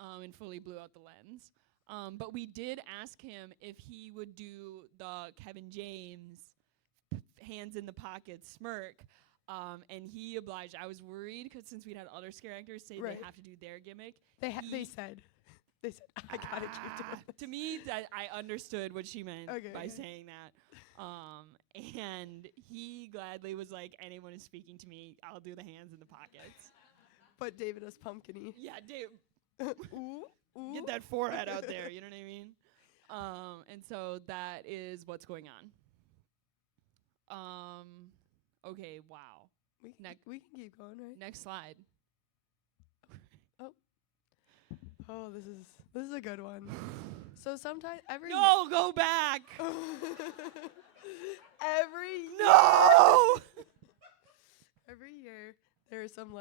and fully blew out the lens. But we did ask him if he would do the Kevin James hands in the pocket smirk, and he obliged. I was worried because since we'd had other scare actors say they have to do their gimmick. They said, I gotta keep doing this. To me, that I understood what she meant by saying that. And he gladly was like, anyone is speaking to me, I'll do the hands in the pockets. But David is pumpkin-y. Yeah, Dave. Ooh, ooh. Get that forehead out there, you know what I mean? And so that is what's going on. Okay, wow. We can keep going, right? Next slide. Oh, this is a good one. So sometimes No, go back. No. Every year there's some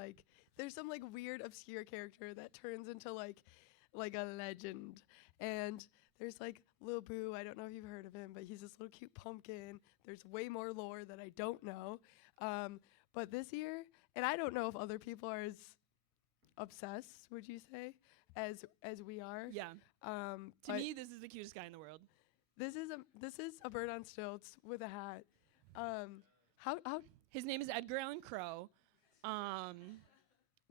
weird obscure character that turns into like a legend. And there's like Lil Boo. I don't know if you've heard of him, but he's this little cute pumpkin. There's way more lore that I don't know. But this year, and I don't know if other people are as obsessed, would you say, as we are? Yeah. To me, this is the cutest guy in the world. This is a bird on stilts with a hat. How His name is Edgar Allen Crow.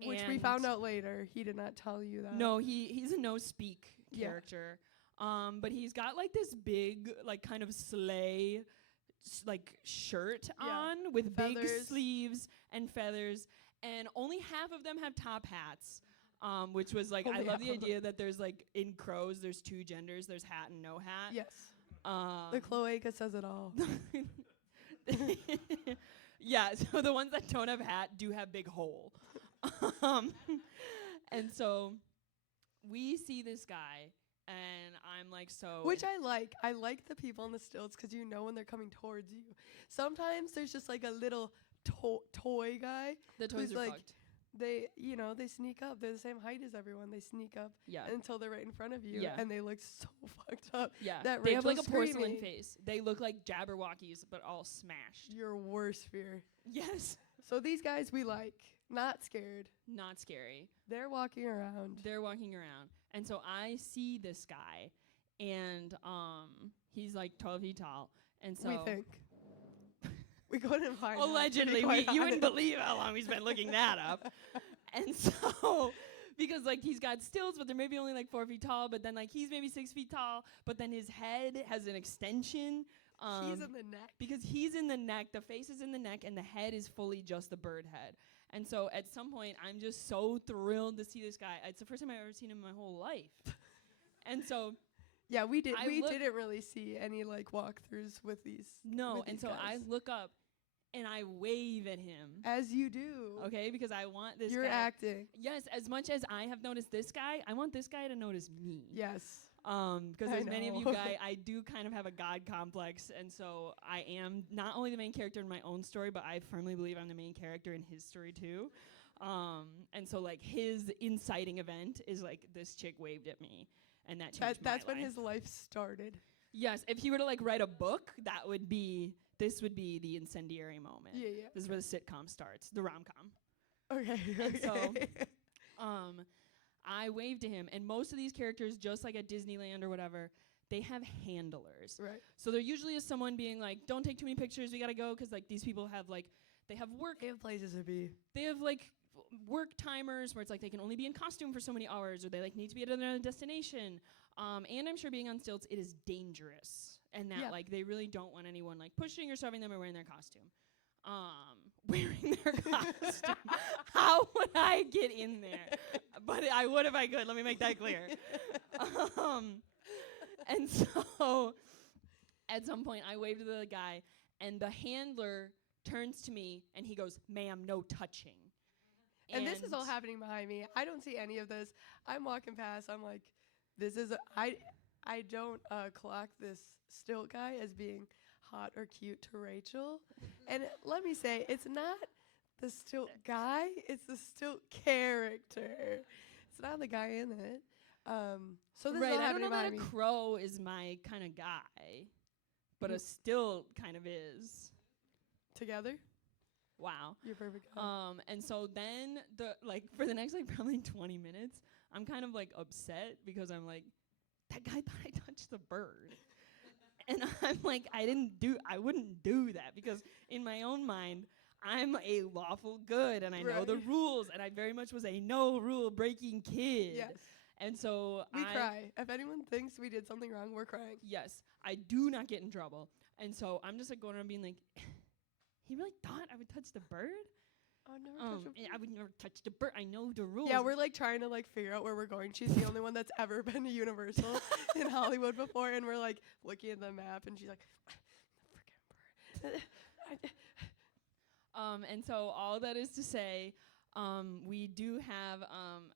Which we found out later. He did not tell you that. No, he's a no-speak character. But he's got like this big, like kind of sleigh, shirt on with feathers. Big sleeves and feathers, and only half of them have top hats. Which was like, I love the idea that there's like in crows, there's two genders. There's hat and no hat. Yes. The cloaca says it all. Yeah, so the ones that don't have hat do have big hole. And so we see this guy, and I'm like, so. Which I like. I like the people on the stilts because you know when they're coming towards you. Sometimes there's just like a little toy guy. The toys are fucked. They sneak up. They're the same height as everyone. They sneak up until they're right in front of you, and they look so fucked up. Yeah, that they have like a screaming. porcelain face. They look like Jabberwockies, but all smashed. Your worst fear. Yes. So these guys we like. Not scared. Not scary. They're walking around. And so I see this guy, and he's like 12 feet tall. And so we think. We couldn't find allegedly, you wouldn't believe how long we spent looking that up. And so, because like he's got stilts, but they're maybe only like 4 feet tall, but then like he's maybe 6 feet tall, but then his head has an extension. He's in the neck. Because he's in the neck, the face is in the neck, and the head is fully just the bird head. And so at some point, I'm just so thrilled to see this guy. It's the first time I've ever seen him in my whole life. And so. Yeah, we didn't really see any like walkthroughs with these. No, with and these so guys. I look up and I wave at him. As you do. Okay, because I want this guy. You're acting. Yes, as much as I have noticed this guy, I want this guy to notice me. Yes. Because as many of you guys, I do kind of have a God complex, and so I am not only the main character in my own story, but I firmly believe I'm the main character in his story too. And so like his inciting event is like this chick waved at me. And that changed my that's life. when his life started. Yes, if he were to like write a book, this would be the incendiary moment. Yeah. This is where the sitcom starts, the rom-com. Okay. And so, I waved to him, and most of these characters, just like at Disneyland or whatever, they have handlers. Right. So there usually is someone being like, "Don't take too many pictures. We gotta go," because like these people have like they have work. They have places to be. They have like work timers where it's like they can only be in costume for so many hours, or they like need to be at another destination. And I'm sure being on stilts, it is dangerous, and that like they really don't want anyone like pushing or shoving them or wearing their costume. Wearing their costume. How would I get in there? But I would if I could. Let me make that clear. And so at some point I waved to the guy, and the handler turns to me and he goes, "Ma'am, no touching." And this is all happening behind me. I don't see any of this. I'm walking past. I'm like, I don't clock this stilt guy as being hot or cute to Rachel. And let me say, it's not the stilt guy. It's the stilt character. It's not the guy in it. So this is all I don't happening know that behind a me. crow is my kind of guy, but a stilt kind of is. Together? Wow. You're perfect. Guy. And so then for the next like probably 20 minutes, I'm kind of like upset because I'm like, that guy thought I touched the bird. And I'm like, I wouldn't do that because in my own mind, I'm a lawful good and I know the rules, and I very much was a no rule breaking kid. Yes. And so we cry. If anyone thinks we did something wrong, we're crying. Yes. I do not get in trouble. And so I'm just like going around being like, he really thought I would touch the bird? Oh, never touch a bird. I would never touch the bird. I know the rules. Yeah, we're like trying to like figure out where we're going. She's the only one that's ever been to Universal in Hollywood before, and we're like looking at the map, and she's like, freaking bird. And so all that is to say, we do have,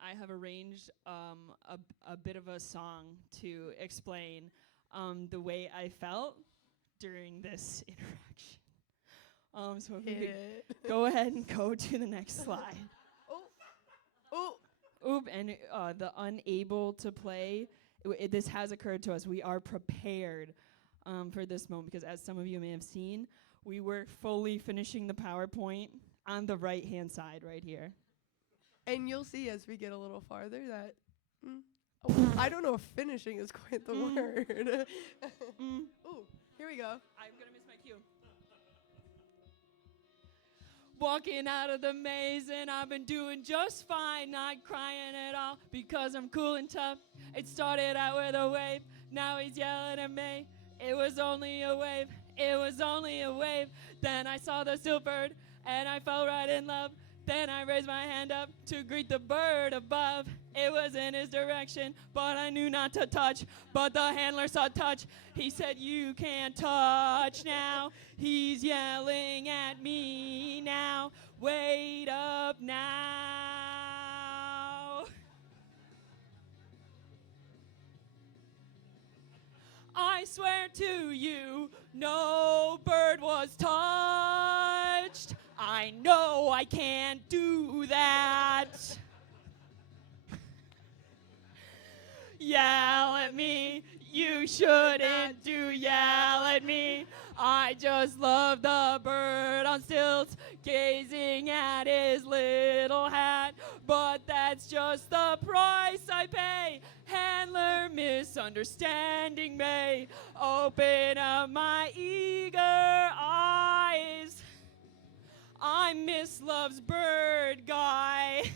I have arranged a bit of a song to explain the way I felt during this interaction. So if we could go ahead and go to the next slide. Oop, and the unable to play, this has occurred to us. We are prepared for this moment because as some of you may have seen, we were fully finishing the PowerPoint on the right-hand side right here. And you'll see as we get a little farther that, I don't know if finishing is quite the word. Ooh, here we go. I'm going to miss my cue. Walking out of the maze and I've been doing just fine, not crying at all because I'm cool and tough. It started out with a wave, now he's yelling at me. It was only a wave, it was only a wave. Then I saw the silver bird and I fell right in love. Then I raised my hand up to greet the bird above. It was in his direction, but I knew not to touch. But the handler saw touch. He said, you can't touch now. He's yelling at me now. Wait up now. I swear to you, no bird was touched. I know I can't do that. Yell at me, you shouldn't yell at me. I just love the bird on stilts, gazing at his little hat. But that's just the price I pay. Handler misunderstanding me. Open up my eager eyes. I'm Miss Love's bird guy.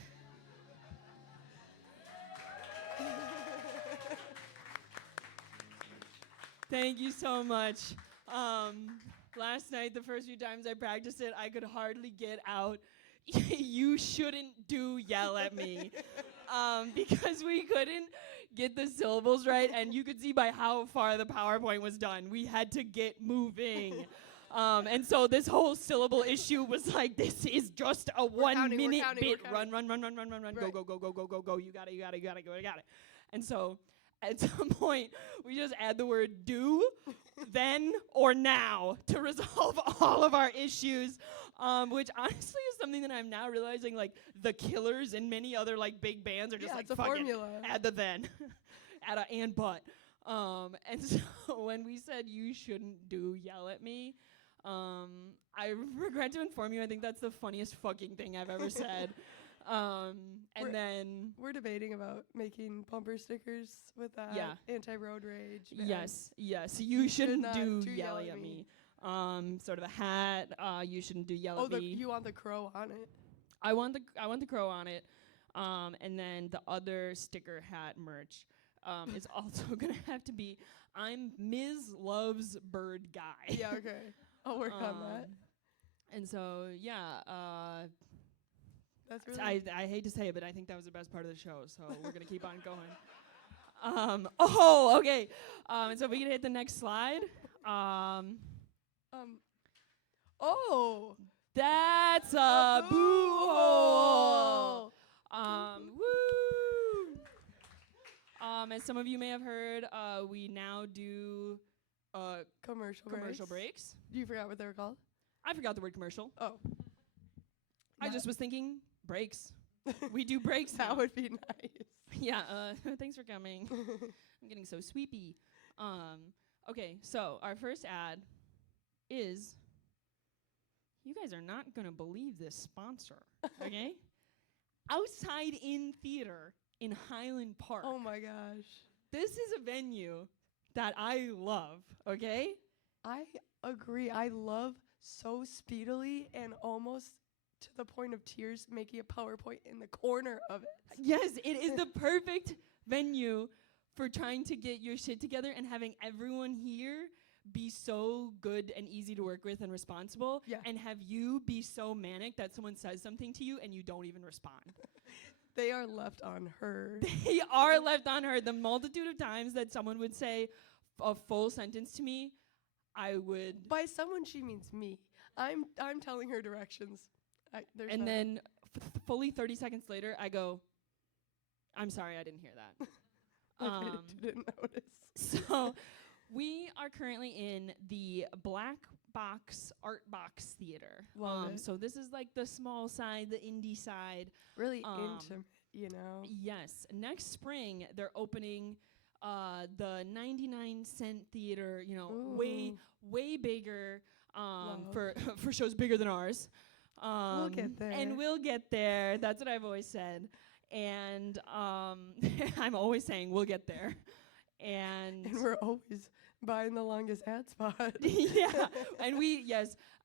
Thank you so much. Last night, the first few times I practiced it, I could hardly get out. You shouldn't yell at me. Because we couldn't get the syllables right, and you could see by how far the PowerPoint was done. We had to get moving. And so this whole syllable issue was like, this is just a 1 minute bit. Run. Right. Go. You got it. And so at some point, we just add the word do, then, or now to resolve all of our issues, which honestly is something that I'm now realizing, like, the Killers and many other, like, big bands are just like, it's a fuck formula. it, add the then, add a and but. And so when we said you shouldn't yell at me, I regret to inform you, I think that's the funniest fucking thing I've ever said. Then we're debating about making bumper stickers with that. Yeah. Anti-road rage. Yes. You shouldn't yell at me. Sort of a hat. You shouldn't yell at me. You want the crow on it? I want the crow on it. And then the other sticker hat merch is also gonna have to be I'm Ms. Love's bird guy. Yeah. Okay. I'll work on that. And so yeah. That's really I hate to say it, but I think that was the best part of the show, so we're going to keep on going. Okay. And so if we can hit the next slide. That's a boo hole. Woo. As some of you may have heard, we now do commercial breaks. You forgot what they were called? I forgot the word commercial. Oh. I just was thinking breaks. We do breaks. That would be nice. Yeah, thanks for coming. I'm getting so sweepy. Okay, so our first ad is, you guys are not going to believe this sponsor, okay? Outside in Theater in Highland Park. Oh my gosh. This is a venue that I love, okay? I agree. I love so speedily and almost to the point of tears making a PowerPoint in the corner of it. Yes, it is the perfect venue for trying to get your shit together and having everyone here be so good and easy to work with and responsible, and have you be so manic that someone says something to you and you don't even respond. They are left on her. They are left on her. The multitude of times that someone would say a full sentence to me, I would. By someone, she means me. I'm telling her directions. And then fully 30 seconds later, I go, I'm sorry, I didn't hear that. Didn't notice. So we are currently in the Black Box Art Box Theater. Love it. So this is like the small side, the indie side. Really intimate, you know? Yes. Next spring, they're opening the 99-cent theater, you know, way bigger for shows bigger than ours. We'll get there. And we'll get there. That's what I've always said. And I'm always saying we'll get there. And we're always buying the longest ad spot. Yeah. And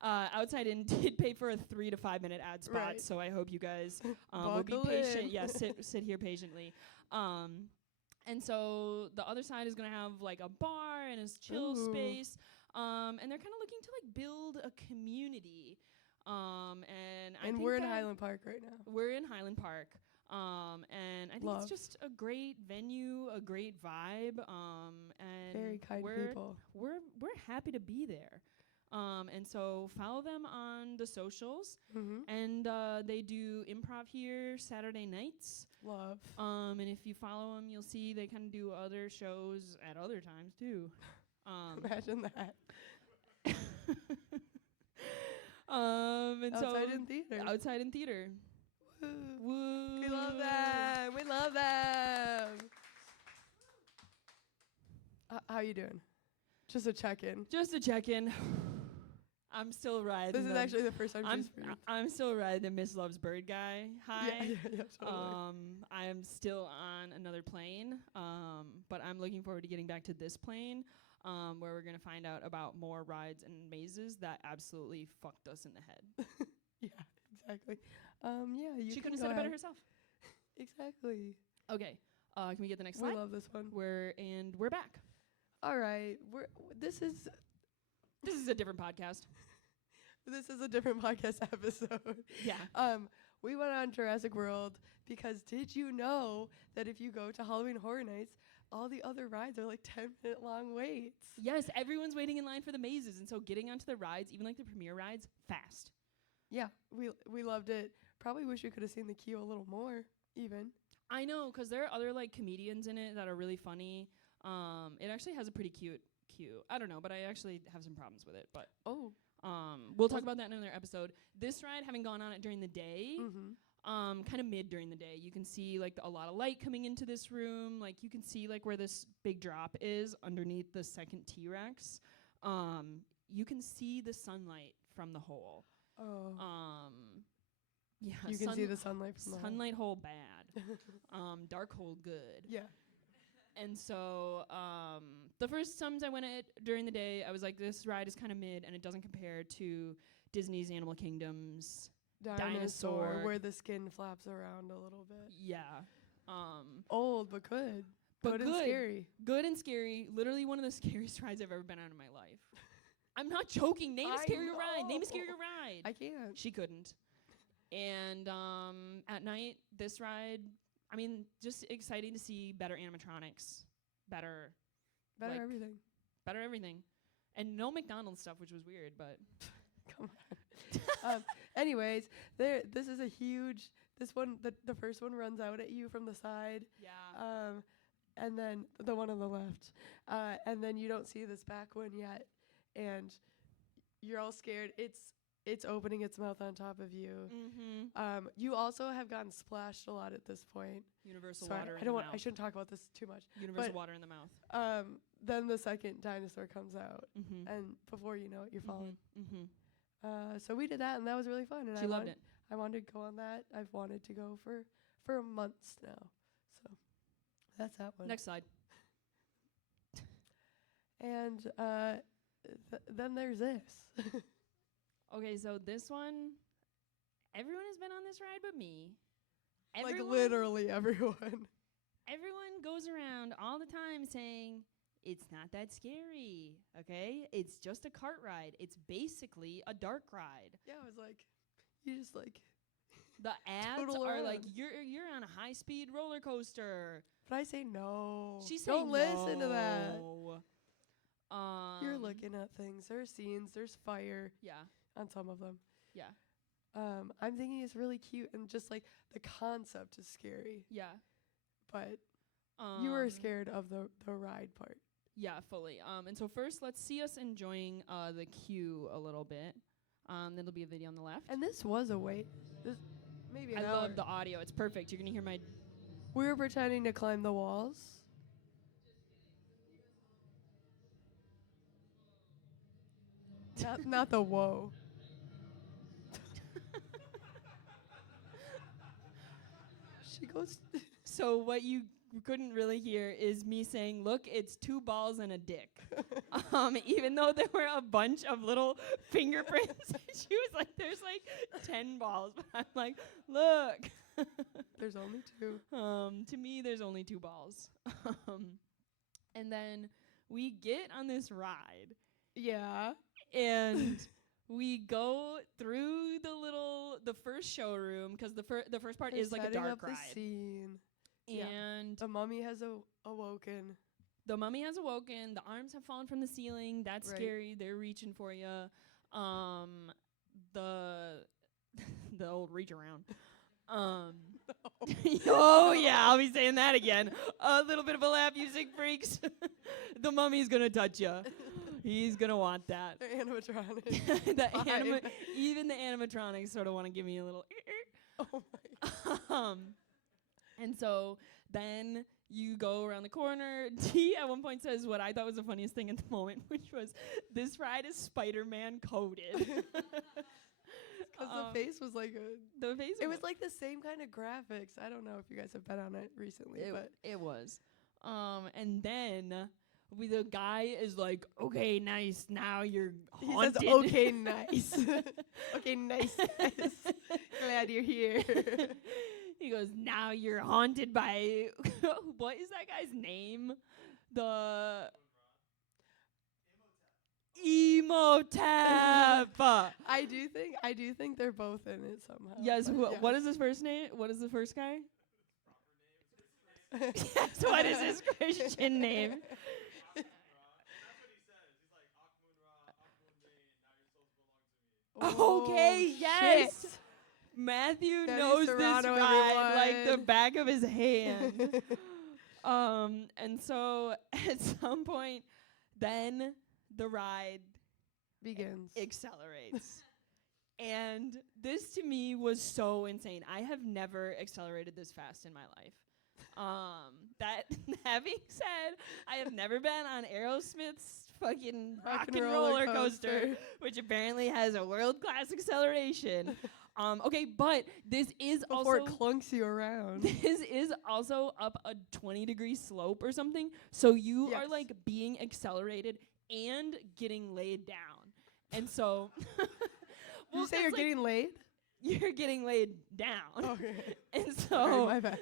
Outside In did pay for a 3 to 5 minute ad spot. Right. So I hope you guys will be patient. In. Yeah, sit here patiently. And so the other side is going to have like a bar and a chill space. And they're kind of looking to like build a community. And we're in Highland Park right now. We're in Highland Park. And I think it's just a great venue, a great vibe. And very kind people. We're happy to be there. And so follow them on the socials. And they do improv here Saturday nights. Love. And if you follow them, you'll see they kind of do other shows at other times too. Imagine that. And Outside In Theater. Outside In Theater. Woo. We love them. We love them. How you doing? Just a check-in. Just a check-in. I'm still riding. This is actually the first time I'm still riding the Miss Loves Bird guy high. Yeah, totally. I'm still on another plane. But I'm looking forward to getting back to this plane. Where we're going to find out about more rides and mazes that absolutely fucked us in the head. Yeah, exactly. She couldn't have said it better herself. Exactly. Okay. Can we get the next slide? We love this one. We're back. All right. This is a different podcast. This is a different podcast episode. Yeah. We went on Jurassic World because did you know that if you go to Halloween Horror Nights, all the other rides are like 10-minute long waits? Yes, everyone's waiting in line for the mazes, and so getting onto the rides, even like the premiere rides, fast. Yeah, we loved it. Probably wish we could have seen the queue a little more, even. I know, because there are other like comedians in it that are really funny. It actually has a pretty cute queue. I don't know, but I actually have some problems with it. But we'll talk about that in another episode. This ride, having gone on it during the day, kind of mid during the day, you can see like a lot of light coming into this room. Like you can see like where this big drop is underneath the second T-Rex. You can see the sunlight from the hole. Oh. Yeah. You can see the sunlight from the hole. Sunlight hole bad. Dark hole good. Yeah. And so the first times I went it during the day, I was like, this ride is kind of mid, and it doesn't compare to Disney's Animal Kingdom's Dinosaur, where the skin flaps around a little bit. Yeah. Old, but good. Good and scary. Good and scary. Literally one of the scariest rides I've ever been on in my life. I'm not joking. Name a scarier ride. Name a scarier ride. I can't. She couldn't. And at night, this ride, I mean, just exciting to see better animatronics. Better everything. Better everything. And no McDonald's stuff, which was weird, but... Come on. Anyways, this is a huge... This one, the first one runs out at you from the side. Yeah. And then the one on the left. And then you don't see this back one yet. And you're all scared. It's opening its mouth on top of you. Mm-hmm. You also have gotten splashed a lot at this point. Universal water in the mouth. I shouldn't talk about this too much. Universal water in the mouth. Then the second dinosaur comes out. Mm-hmm. And before you know it, you're falling. Mm-hmm. So we did that, and that was really fun. And she loved it. I wanted to go on that. I've wanted to go for months now. So that's that one. Next slide. And then there's this. Okay, so this one, everyone has been on this ride but me. Like literally everyone. Everyone goes around all the time saying, It's not that scary, okay? It's just a cart ride. It's basically a dark ride. Yeah, I was like, you just like. The ads Total are around. like you're on a high-speed roller coaster. But I say no. She's Don't saying listen to that. no. You're looking at things. There's scenes. There's fire Yeah, on some of them. yeah, I'm thinking it's really cute and just like the concept is scary. yeah. But you were scared of the ride part. Yeah, fully. And so first, let's see us enjoying the queue a little bit. There'll be a video on the left. And this was a wait. This maybe an I hour. love the audio. It's perfect. You're gonna hear my. We were pretending to climb the walls. Not the whoa. She goes. So what you couldn't really hear is me saying, "Look, it's 2 balls and a dick." Even though there were a bunch of little fingerprints, she was like, "There's like 10 balls," but I'm like, "Look." There's only 2. To me, there's only 2 balls. And then we get on this ride. Yeah. And we go through the first showroom, because the first part They're is like a setting dark up ride. the scene. And The mummy has awoken. the mummy has awoken. The arms have fallen from the ceiling. That's Right. scary. They're reaching for you. The the old reach around. Oh yeah, I'll be saying that again. A little bit of a laugh, you sick freaks. The mummy's gonna touch you. He's gonna want that. The animatronic. Even the animatronics sort of want to give me a little. Oh my God. And so then you go around the corner. T at one point says what I thought was the funniest thing at the moment, which was, "This ride is Spider-Man coded." Because the face was like The face. it was like the same kind of graphics. I don't know if you guys have been on it recently, but it was. And then the guy is like, "Okay, nice. Now you're haunted." he says, "Okay, nice." Okay, nice. Glad you're here. He goes, "Now you're haunted by," what is that guy's name? The Emotep. I do think they're both in it somehow. Yes. but What is his first name? What is the first guy? Yes. What is his Christian name? Okay. Yes. Shit. Matthew Debbie knows Serrano, this ride like the everyone. back of his hand. And so at some point, then the ride Begins. accelerates. And this to me was so insane. I have never accelerated this fast in my life. That having said, I have never been on Aerosmith's fucking rock and roller coaster, which apparently has a world-class acceleration. Okay, but this is Before also it clunks you around. this is also up a 20-degree slope or something. So you are Yes. like being accelerated and getting laid down. And so Did you say you're getting laid? you're getting laid down. Okay. And Sorry, so my bad.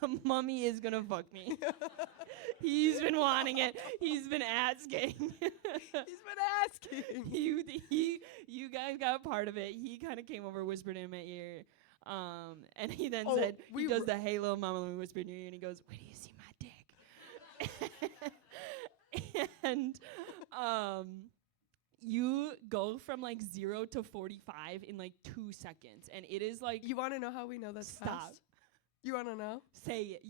the mummy is gonna fuck me. He's been wanting it. He's been asking. He's been asking. You guys got part of it. He kind of came over, whispered in my ear, and he then Oh, said, we he does were- the "Hey, little mama," let me whisper in your ear, and he goes, "Where do you see my dick?" And you go from like 0 to 45 in like 2 seconds, and it is like You want to know how we know that's Stop. fast? You want to know? say it.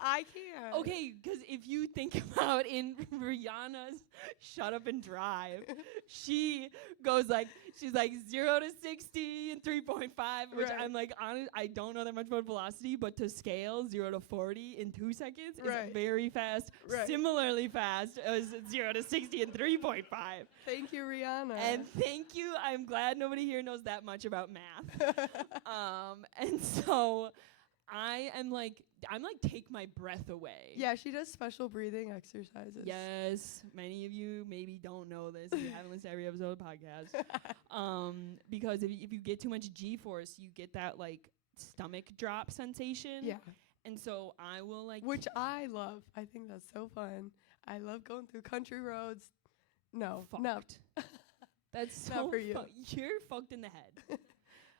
I can't. Okay, because if you think about in Rihanna's "Shut Up and Drive," she goes like, she's like 0 to 60 in 3.5, which Right. I'm like, honest, I don't know that much about velocity, but to scale 0 to 40 in 2 seconds Right. is very fast. Right. Similarly fast as 0 to 60 in 3.5. Thank you, Rihanna. And thank you. I'm glad nobody here knows that much about math. And so I'm like, take my breath away. yeah, she does special breathing exercises. Yes, many of you maybe don't know this if you haven't listened to every episode of the podcast. Because if you get too much G-force, you get that like stomach drop sensation. Yeah. And so I will like Which I love. I think that's so fun. I love going through country roads. No, no. fucked. That's Not so for you. You're fucked in the head.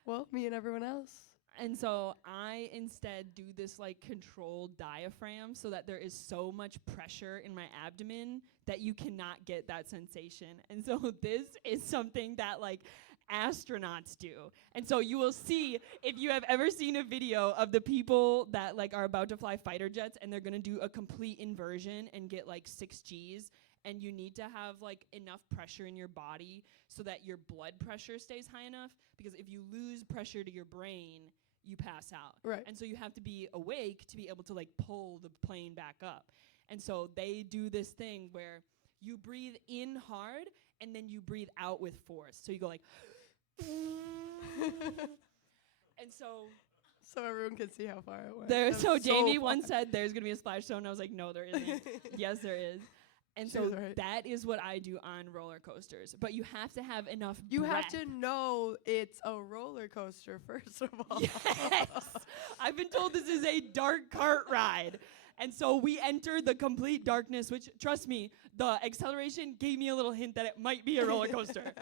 Well, me and everyone else. And so I instead do this like controlled diaphragm so that there is so much pressure in my abdomen that you cannot get that sensation. And so this is something that like astronauts do. And so you will see, if you have ever seen a video of the people that like are about to fly fighter jets and they're going to do a complete inversion and get like 6 Gs, and you need to have like enough pressure in your body so that your blood pressure stays high enough, because if you lose pressure to your brain, you pass out. Right. And so you have to be awake to be able to like pull the plane back up. And so they do this thing where you breathe in hard and then you breathe out with force. So you go like and so everyone can see how far it went. there. That's So Jamie fun. once said there's gonna be a splash zone. I was like, no, there isn't. Yes, there is. And She so was right. that is what I do on roller coasters. But you have to have enough You breath. have to know it's a roller coaster, first of all. Yes. I've been told this is a dark cart ride. And so we enter the complete darkness, which, trust me, the acceleration gave me a little hint that it might be a roller coaster.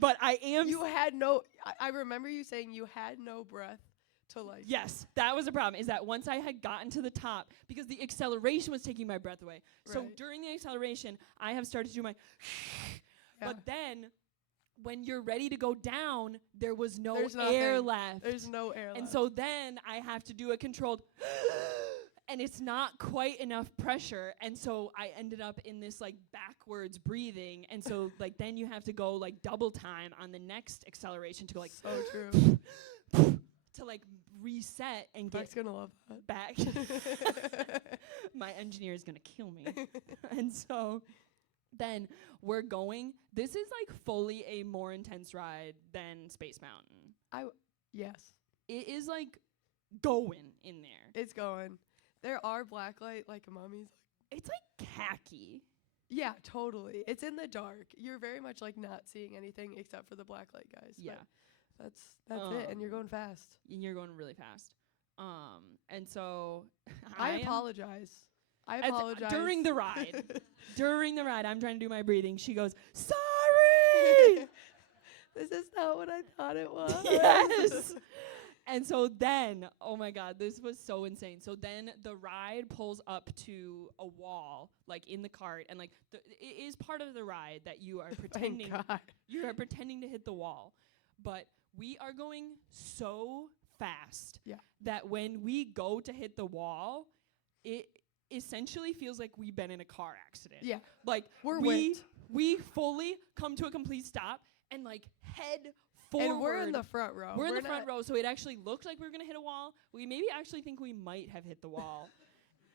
But I am... You had no... I remember you saying you had no breath to like... Yes, that was a problem, is that once I had gotten to the top, because the acceleration was taking my breath away. So Right. during the acceleration, I have started to do my... Yeah. But then, when you're ready to go down, there was no There's air nothing. left. There's no air left. And so then I have to do a controlled... and it's not quite enough pressure, and so I ended up in this like backwards breathing, and so like then you have to go like double time on the next acceleration to go like So true. to like reset and get Mark's gonna love that. back. My engineer is gonna kill me. And so then we're going. This is like fully a more intense ride than Space Mountain. Yes, It is like going in there. it's going. There are blacklight like mummies. It's like khaki. Yeah, totally. It's in the dark. You're very much like not seeing anything except for the blacklight guys. Yeah. But that's it, and you're going fast. And you're going really fast. And so I am- apologize. I at- apologize. during the ride. During the ride, I'm trying to do my breathing. She goes, "Sorry." This is not what I thought it was. Yes. And so then, oh my God, this was so insane. So then the ride pulls up to a wall, like in the cart, and like it is part of the ride that you are pretending Thank God. you are pretending to hit the wall. But we are going so fast that when we go to hit the wall, it essentially feels like we've been in a car accident. Yeah. Like We're we whipped. we fully come to a complete stop and like head forward. And we're in the front row. We're in the front row, so it actually looked like we were gonna hit a wall. We maybe actually think we might have hit the wall.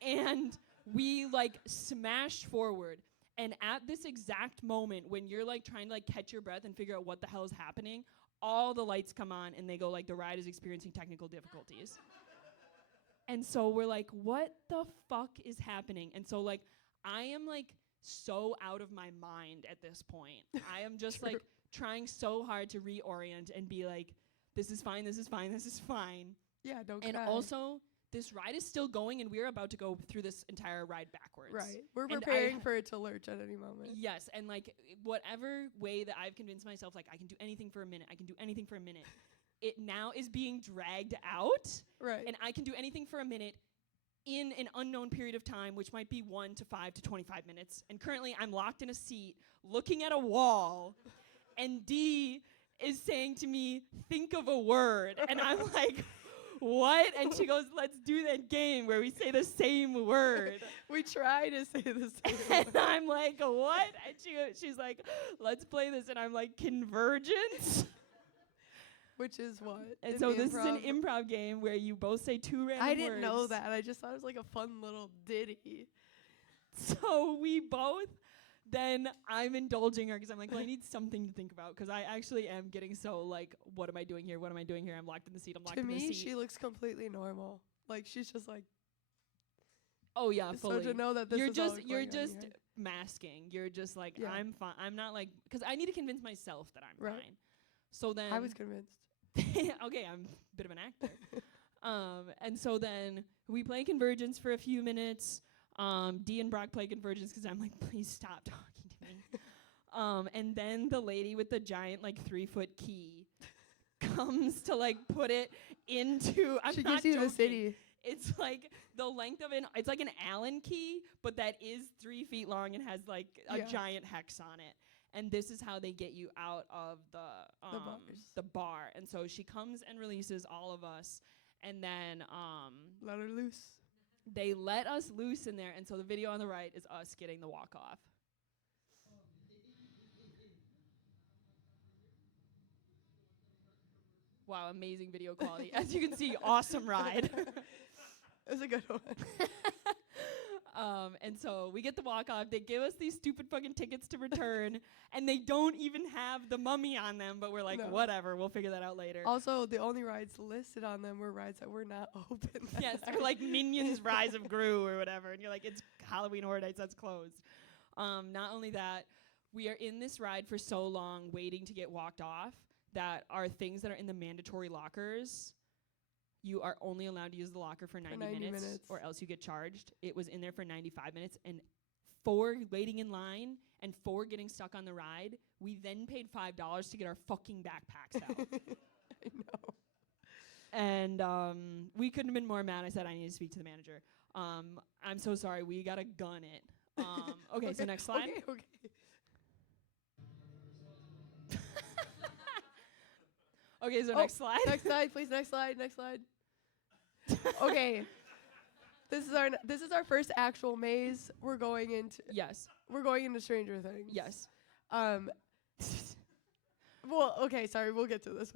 And we like smashed forward. And at this exact moment when you're like trying to like catch your breath and figure out what the hell is happening, all the lights come on and they go like the ride is experiencing technical difficulties. And so we're like, what the fuck is happening? And so like I am like so out of my mind at this point. I am just like trying so hard to reorient and be like, this is fine, this is fine, this is fine. Yeah, don't And cry. also, this ride is still going, and we're about to go through this entire ride backwards. Right. We're And preparing for it to lurch at any moment. Yes, and like whatever way that I've convinced myself, like I can do anything for a minute, I can do anything for a minute, it now is being dragged out, Right. and I can do anything for a minute in an unknown period of time, which might be 1 to 5 to 25 minutes. And currently, I'm locked in a seat, looking at a wall, and Dee is saying to me, "Think of a word," and I'm like, "What?" And she goes, "Let's do that game where we say the same word." We try to say the same And word. I'm like, "What?" And she's like, "Let's play this," and I'm like, "Convergence." Which is what? And in so this is an improv? improv game where you both say 2 random words. I didn't know that. I just thought it was like a fun little ditty. So we both, then I'm indulging her because I'm like, well, I need something to think about because I actually am getting so like, what am I doing here? What am I doing here? I'm locked in the seat. I'm locked To in the me, seat. she looks completely normal. Like she's just like. Oh yeah, So fully. to know that this you're is all just going you're on in just your head. masking. You're just like, Yeah. I'm fine. I'm not like, because I need to convince myself that I'm Right. fine. So then I was convinced. okay, I'm a bit of an actor. And so then we play Convergence for a few minutes. Dee and Brock play Convergence because I'm like, please stop talking to me. And then the lady with the giant, like, 3-foot key comes to, like, put it into, I'm she not gives you joking. the city. It's like the length of it's like an Allen key, but that is 3 feet long and has, like, a giant hex on it. And this is how they get you out of the bar. And so she comes and releases all of us, and then let her loose. They let us loose in there, and so the video on the right is us getting the walk off. Wow, amazing video quality. As you can see, awesome ride. It was a good one. And so we get the walk off. They give us these stupid fucking tickets to return, and they don't even have the mummy on them, but we're like, whatever, we'll figure that out later. Also, the only rides listed on them were rides that were not open. Yes, they're like Minions Rise of Gru or whatever, and you're like, it's Halloween Horror Nights, that's closed. Not only that, we are in this ride for so long waiting to get walked off that are things that are in the mandatory lockers. You are only allowed to use the locker for 90 minutes or else you get charged. It was in there for 95 minutes, and for waiting in line and for getting stuck on the ride, we then paid $5 to get our fucking backpacks out. I know. And we couldn't have been more mad. I said, I need to speak to the manager. I'm so sorry. We got to gun it. Okay, so next slide. Okay. Okay, so next slide. Next slide, please. Next slide. Okay. This is our first actual maze. We're going into Stranger Things. Yes. Well, okay, sorry, we'll get to this.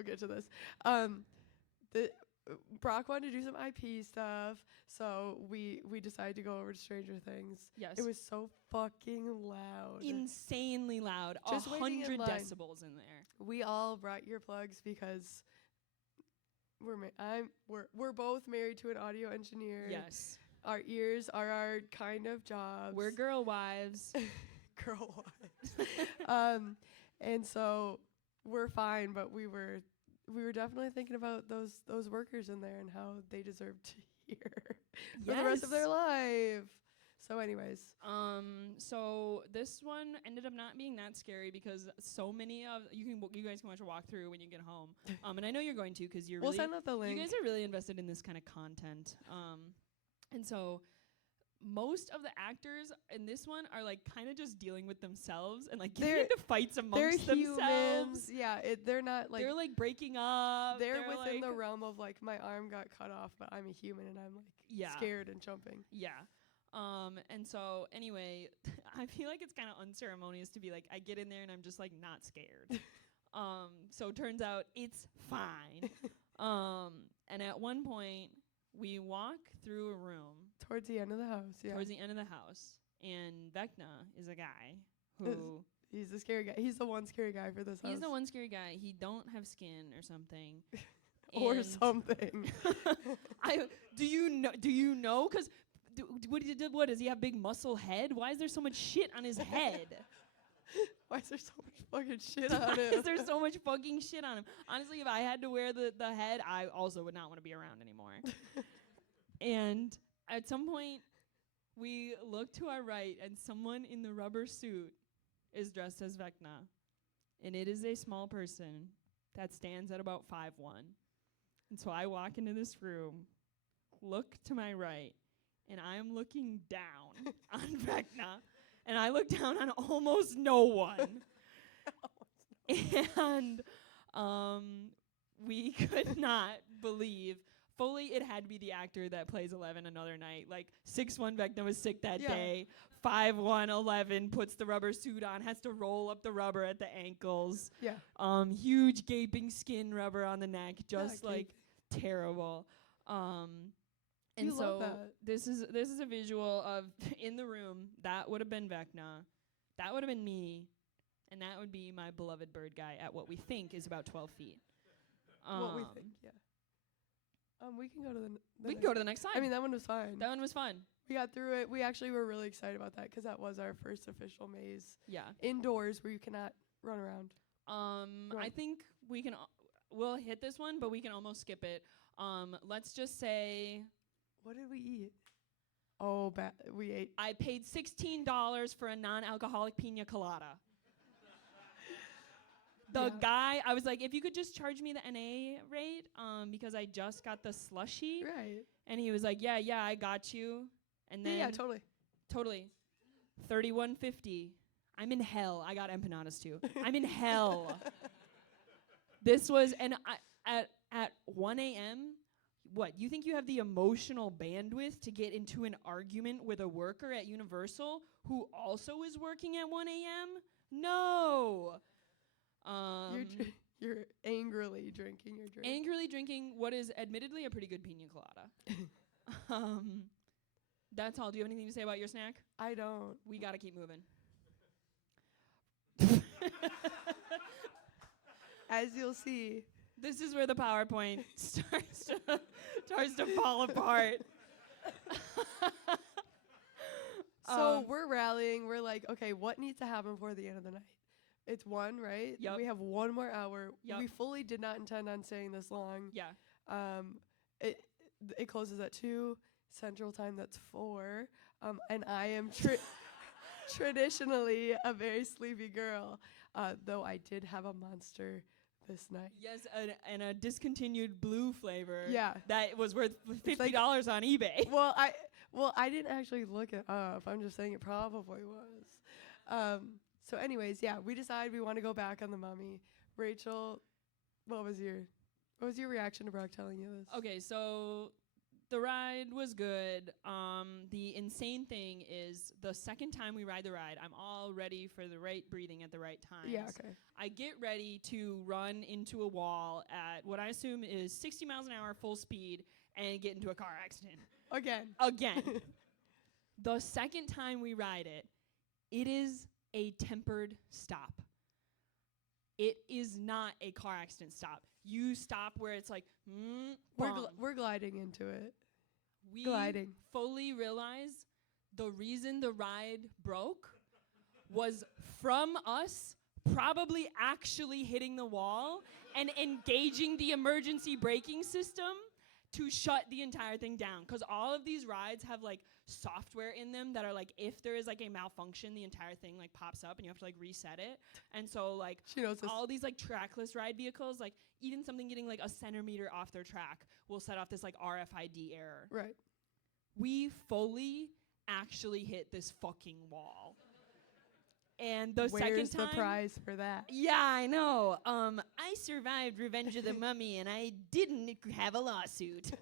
Brock wanted to do some IP stuff, so we decided to go over to Stranger Things. Yes. It was so fucking loud. Insanely loud. Just 100 decibels in there. We all brought earplugs because we're both married to an audio engineer. Yes. Our ears are our kind of jobs. We're girl wives. Girl wives. And so we're fine, but we were definitely thinking about those workers in there and how they deserve to hear for the rest of their life. So anyways. So this one ended up not being that scary because so many of you guys can watch a walkthrough when you get home. And I know you're going to because we'll send out the link. You guys are really invested in this kind of content. And so most of the actors in this one are like kind of just dealing with themselves and like getting into fights amongst themselves. Humans. Yeah, they're not like they're like breaking up. They're within the realm of like my arm got cut off, but I'm a human and I'm like scared and jumping. Yeah. And so anyway, I feel like it's kind of unceremonious to be like, I get in there and I'm just like not scared. So it turns out it's fine. And at one point we walk through a room. Towards the end of the house, yeah. Towards the end of the house. And Vecna is a guy who... He's the scary guy. He's the one scary guy for this house. He's the one scary guy. He don't have skin or something. Or something. Do you know? Because what does he have? Big muscle head? Why is there so much shit on his head? Why is there so much fucking shit on him? Why is there so much fucking shit on him? Honestly, if I had to wear the head, I also would not want to be around anymore. And at some point, we look to our right, and someone in the rubber suit is dressed as Vecna. And it is a small person that stands at about 5'1". And so I walk into this room, look to my right, and I'm looking down on Vecna. And I look down on almost no one. And we could not believe... Fully, it had to be the actor that plays 11 another night. Like, 6'1" Vecna was sick that day. 5'1", 11, puts the rubber suit on, has to roll up the rubber at the ankles. Yeah. Huge gaping skin rubber on the neck, just like terrible. And so this is a visual of in the room. That would have been Vecna. That would have been me. And that would be my beloved bird guy at what we think is about 12 feet. What we think, yeah. We can go to we can go to the next slide. I mean, that one was fine. That one was fun. We got through it. We actually were really excited about that because that was our first official maze. Yeah. Indoors where you cannot run around. I think we can. we'll hit this one, but we can almost skip it. Let's just say What did we eat? Oh, we ate. I paid $16 for a non-alcoholic pina colada. The guy, I was like, if you could just charge me the NA rate, because I just got the slushy. Right. And he was like, yeah, I got you. And then Yeah, totally. $31.50. I'm in hell. I got empanadas too. I'm in hell. This was, and at 1 a.m., what, you think you have the emotional bandwidth to get into an argument with a worker at Universal who also is working at 1 a.m.? No. You're angrily drinking your drink. Angrily drinking what is admittedly a pretty good pina colada. That's all. Do you have anything to say about your snack? I don't. We gotta keep moving. As you'll see, this is where the PowerPoint starts to fall apart. So we're rallying. We're like, okay, what needs to happen before the end of the night? It's 1, right? Yep. We have 1 more hour. Yep. We fully did not intend on staying this long. Yeah. It closes at 2 Central Time. That's 4. And I am traditionally a very sleepy girl, though I did have a monster this night. Yes, and a discontinued blue flavor. Yeah. That was worth $50 on eBay. Well, I didn't actually look it up. I'm just saying it probably was. So anyways, yeah, we decided we want to go back on the Mummy. Rachel, what was your reaction to Brock telling you this? Okay, so the ride was good. The insane thing is the second time we ride the ride, I'm all ready for the right breathing at the right times. Yeah, okay. I get ready to run into a wall at what I assume is 60 miles an hour full speed and get into a car accident. Again. The second time we ride it, it is a tempered stop. It is not a car accident stop. You stop where it's like, we're gliding into it. We gliding. Fully realize the reason the ride broke was from us probably actually hitting the wall and engaging the emergency braking system to shut the entire thing down. Because all of these rides have like software in them that are like, if there is like a malfunction, the entire thing like pops up and you have to like reset it. And so like all these like trackless ride vehicles, like even something getting like a centimeter off their track will set off this like RFID error. Right. We fully actually hit this fucking wall. And the second time, where's the prize for that? Yeah, I know. I survived Revenge of the Mummy, and I didn't have a lawsuit.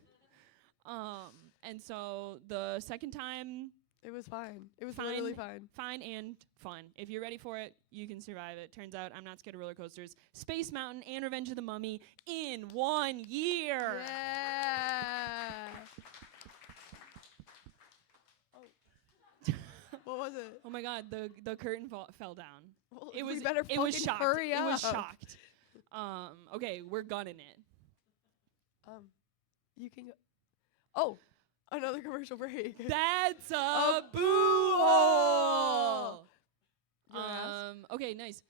And so the second time, it was fine. It was fine, literally fine. Fine and fun. If you're ready for it, you can survive it. Turns out I'm not scared of roller coasters. Space Mountain and Revenge of the Mummy in 1 year. Yeah. What was it? Oh my God, the curtain fell down. Well, It was shocked. hurry up. It was shocked. Okay, we're gunning it. You can go. Oh, another commercial break. That's a boo hole. Okay, nice.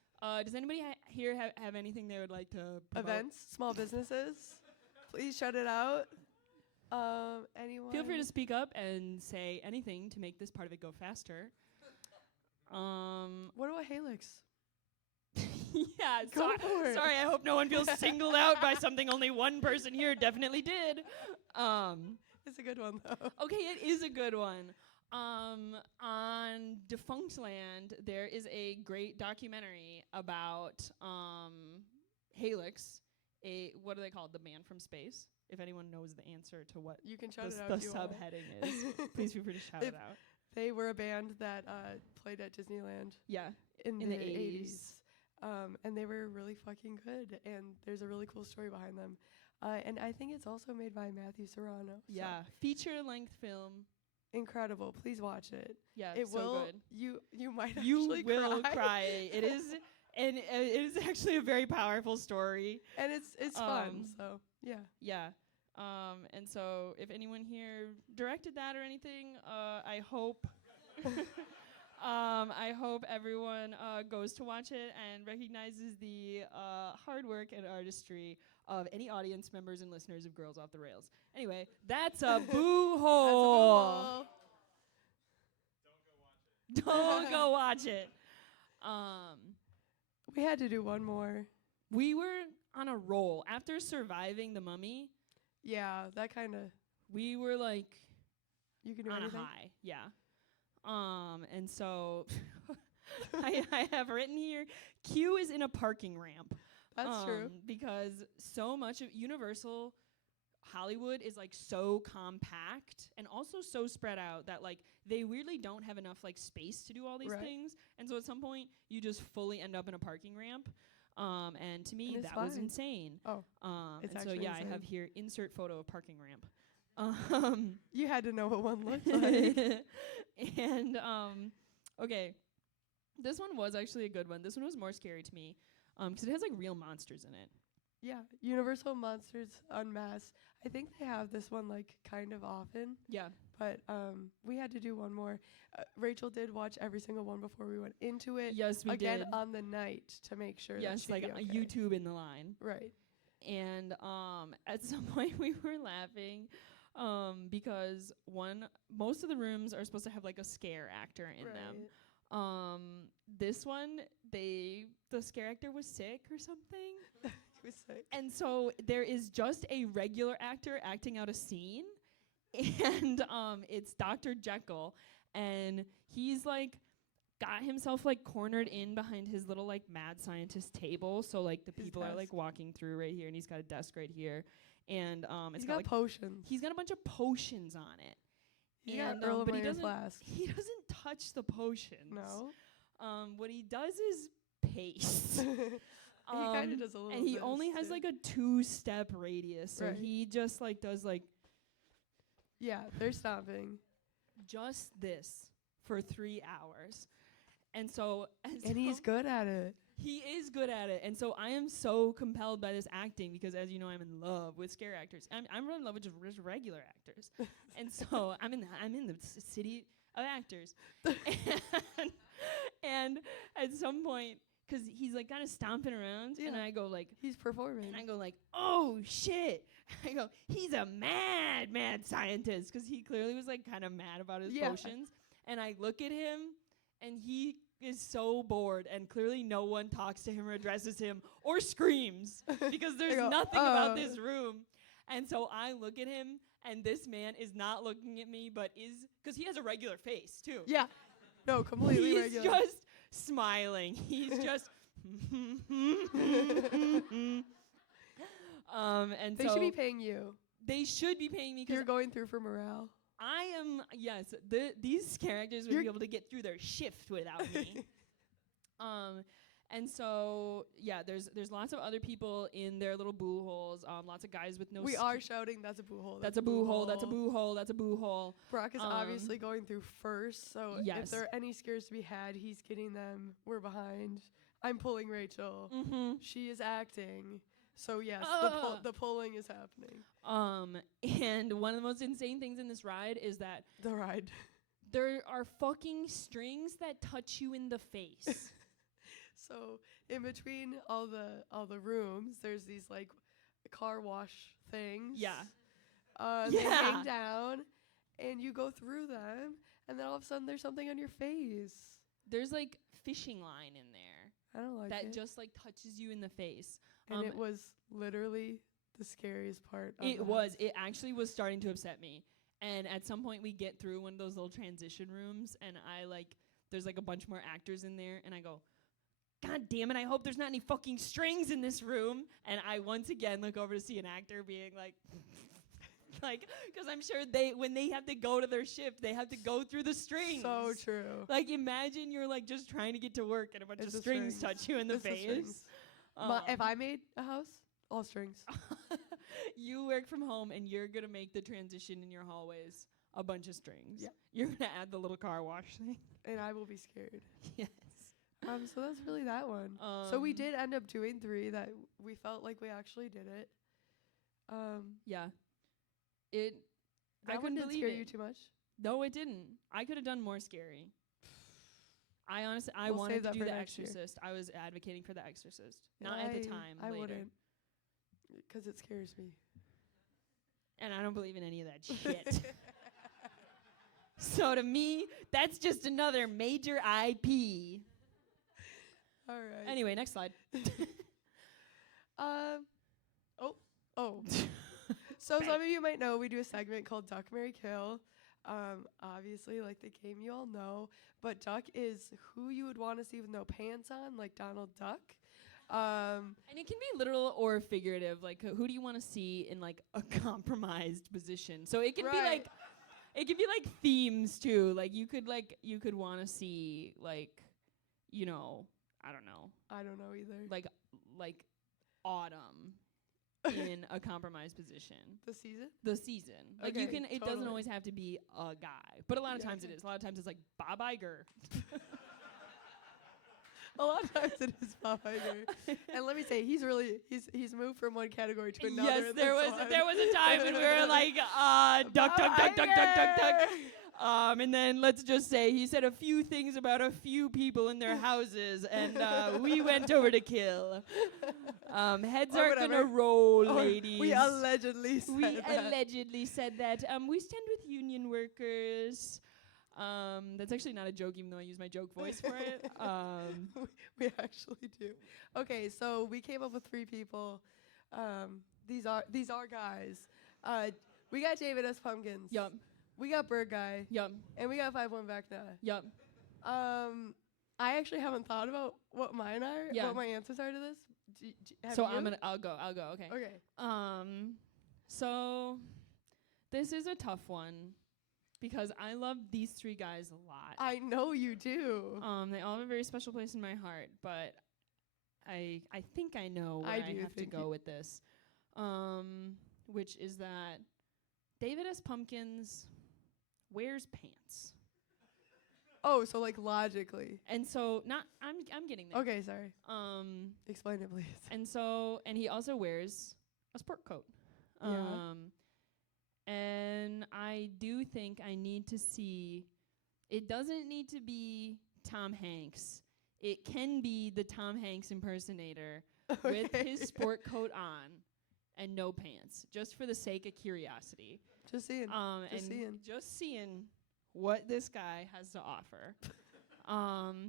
Does anybody here have anything they would like to promote? Events, small businesses. Please shout it out. Anyone? Feel free to speak up and say anything to make this part of it go faster. What about Helix? Yeah, Go for it. Sorry, I hope no one feels singled out by something only one person here definitely did. It's a good one, though. Okay, it is a good one. On Defunct Land, there is a great documentary about Helix, what are they called? The Man from Space. If anyone knows the answer to what you can shout it out the if you want. subheading is, please feel free to shout it out. They were a band that played at Disneyland. Yeah, in the 80s. And they were really fucking good. And there's a really cool story behind them. And I think it's also made by Matthew Serrano. Yeah, feature-length film. Incredible. Please watch it. Yeah, it so will. Good. You might you actually will cry. It is, and it is actually a very powerful story. And it's fun. So yeah. Yeah. And so if anyone here directed that or anything, I hope. I hope everyone goes to watch it and recognizes the hard work and artistry of any audience members and listeners of Girls Off the Rails. Anyway, that's a boo hole. Don't go watch it. We had to do one more. We were on a roll after surviving The Mummy. Yeah, that kind of. We were like, you can do on anything? a high, yeah. And so I have written here, Q is in a parking ramp. That's true. Because so much of Universal Hollywood is like so compact and also so spread out that like they weirdly don't have enough like space to do all these things. And so at some point you just fully end up in a parking ramp. And to me that was insane. Oh, and so yeah, insane. I have here insert photo of parking ramp. You had to know what one looked like. And okay, this one was actually a good one. This one was more scary to me because it has like real monsters in it. Yeah, Universal Monsters Unmasked. I think they have this one like kind of often. Yeah. But we had to do one more. Rachel did watch every single one before we went into it. Yes, we again did. On the night to make sure. Yes, that like okay. YouTube in the line. Right. And at some point we were laughing because most of the rooms are supposed to have like a scare actor in them. This one, the scare actor was sick or something. He was sick. And so there is just a regular actor acting out a scene. And it's Dr. Jekyll, and he's like got himself like cornered in behind his little like mad scientist table, so like the people are like walking through right here, and he's got a desk right here, and he's got like potions. He's got a bunch of potions on it. He got but he doesn't. He doesn't touch the potions. No. What he does is pace. He kind of does a little. And he only has like a 2-step radius, so he just like does like. Yeah, they're stopping. Just this for 3 hours. And so he's good at it. He is good at it. And so I am so compelled by this acting because, as you know, I'm in love with scare actors. I'm in love with just regular actors. And so I'm in the city of actors. and at some point, because he's like kind of stomping around, and I go like, he's performing. And I go like, oh shit. I go, he's a mad scientist, because he clearly was like kind of mad about his potions. And I look at him, and he is so bored, and clearly no one talks to him or addresses him or screams because there's nothing about this room. And so I look at him, and this man is not looking at me, but is, because he has a regular face too. Yeah. No, completely regular. He's just smiling. He's just. And they should be paying you. They should be paying me because you're going through for morale. I am. Yes, these characters would be able to get through their shift without me. And so yeah, there's lots of other people in their little boo holes. Lots of guys with no. We are shouting. That's a boo hole. That's a boo hole. That's a boo hole. That's a boo hole. Brock is obviously going through first, so if there are any scares to be had, he's getting them. We're behind. I'm pulling Rachel. Mm-hmm. She is acting. So yes, the pulling is happening. And one of the most insane things in this ride is that the ride. There are fucking strings that touch you in the face. So in between all the rooms, there's these like car wash things. Yeah. They hang down, and you go through them, and then all of a sudden there's something on your face. There's like fishing line in there. I don't like that it. Just like touches you in the face. And it was literally the scariest part of it was. It actually was starting to upset me. And at some point we get through one of those little transition rooms, and there's like a bunch more actors in there, and I go, God damn it, I hope there's not any fucking strings in this room. And I once again look over to see an actor being like, because I'm sure when they have to go to their shift, they have to go through the strings. So true. Like, imagine you're like just trying to get to work and a bunch of strings touch you in the face. If I made a house, all strings. You work from home, and you're going to make the transition in your hallways a bunch of strings. Yeah. You're going to add the little car wash thing. And I will be scared. Yes. So that's really that one. So we did end up doing 3 that we felt like we actually did it. Yeah. I couldn't scare you too much. No, it didn't. I could have done more scary. I honestly, I wanted to do The Exorcist. I was advocating for The Exorcist. Not at the time. I later. wouldn't. 'Cause it scares me. And I don't believe in any of that shit. So to me, that's just another major IP. All right. Anyway, next slide. Oh. So some of you might know we do a segment called Duck, Marry, Kill. Obviously, like the game you all know, but Duck is who you would want to see with no pants on, like Donald Duck. And it can be literal or figurative. Like, who do you want to see in like a compromised position? So it can be like, it can be like themes too. Like you could want to see like, you know, I don't know. I don't know either. Like autumn in a compromised position. The season? The season. Like you Okay, can. It doesn't always have to be a guy, but a lot of times it is. A lot of times it's like Bob Iger. A lot of times it is Bob Iger. And let me say, he's moved from one category to another. Yes, in there this was one. there was a time when we were like, duck, duck, duck, duck, duck, duck, duck. And then let's just say he said a few things about a few people in their houses, and we went over to kill. Heads Or aren't gonna whatever. roll, Or ladies. we allegedly said We that. allegedly said that. We stand with union workers. That's actually not a joke, even though I use my joke voice for it. We actually do. Okay, so we came up with 3 people. These are guys. We got David S. Pumpkins. Yup. We got Bird Guy. Yup. And we got 5-1 Vecna. Yup. I actually haven't thought about what mine are. Yeah. What my answers are to this. So you? I'll go. Okay. Okay. So this is a tough one because I love these 3 guys a lot. I know you do. They all have a very special place in my heart, but I think I know where I have to go with this. Which is that David S. Pumpkins wears pants. Oh, so like logically. And so I'm getting there. Okay, sorry. Explain it, please. And he also wears a sport coat. And I do think I need to see, it doesn't need to be Tom Hanks. It can be the Tom Hanks impersonator with his sport coat on and no pants, just for the sake of curiosity. Just seeing. Just seeing what this guy has to offer.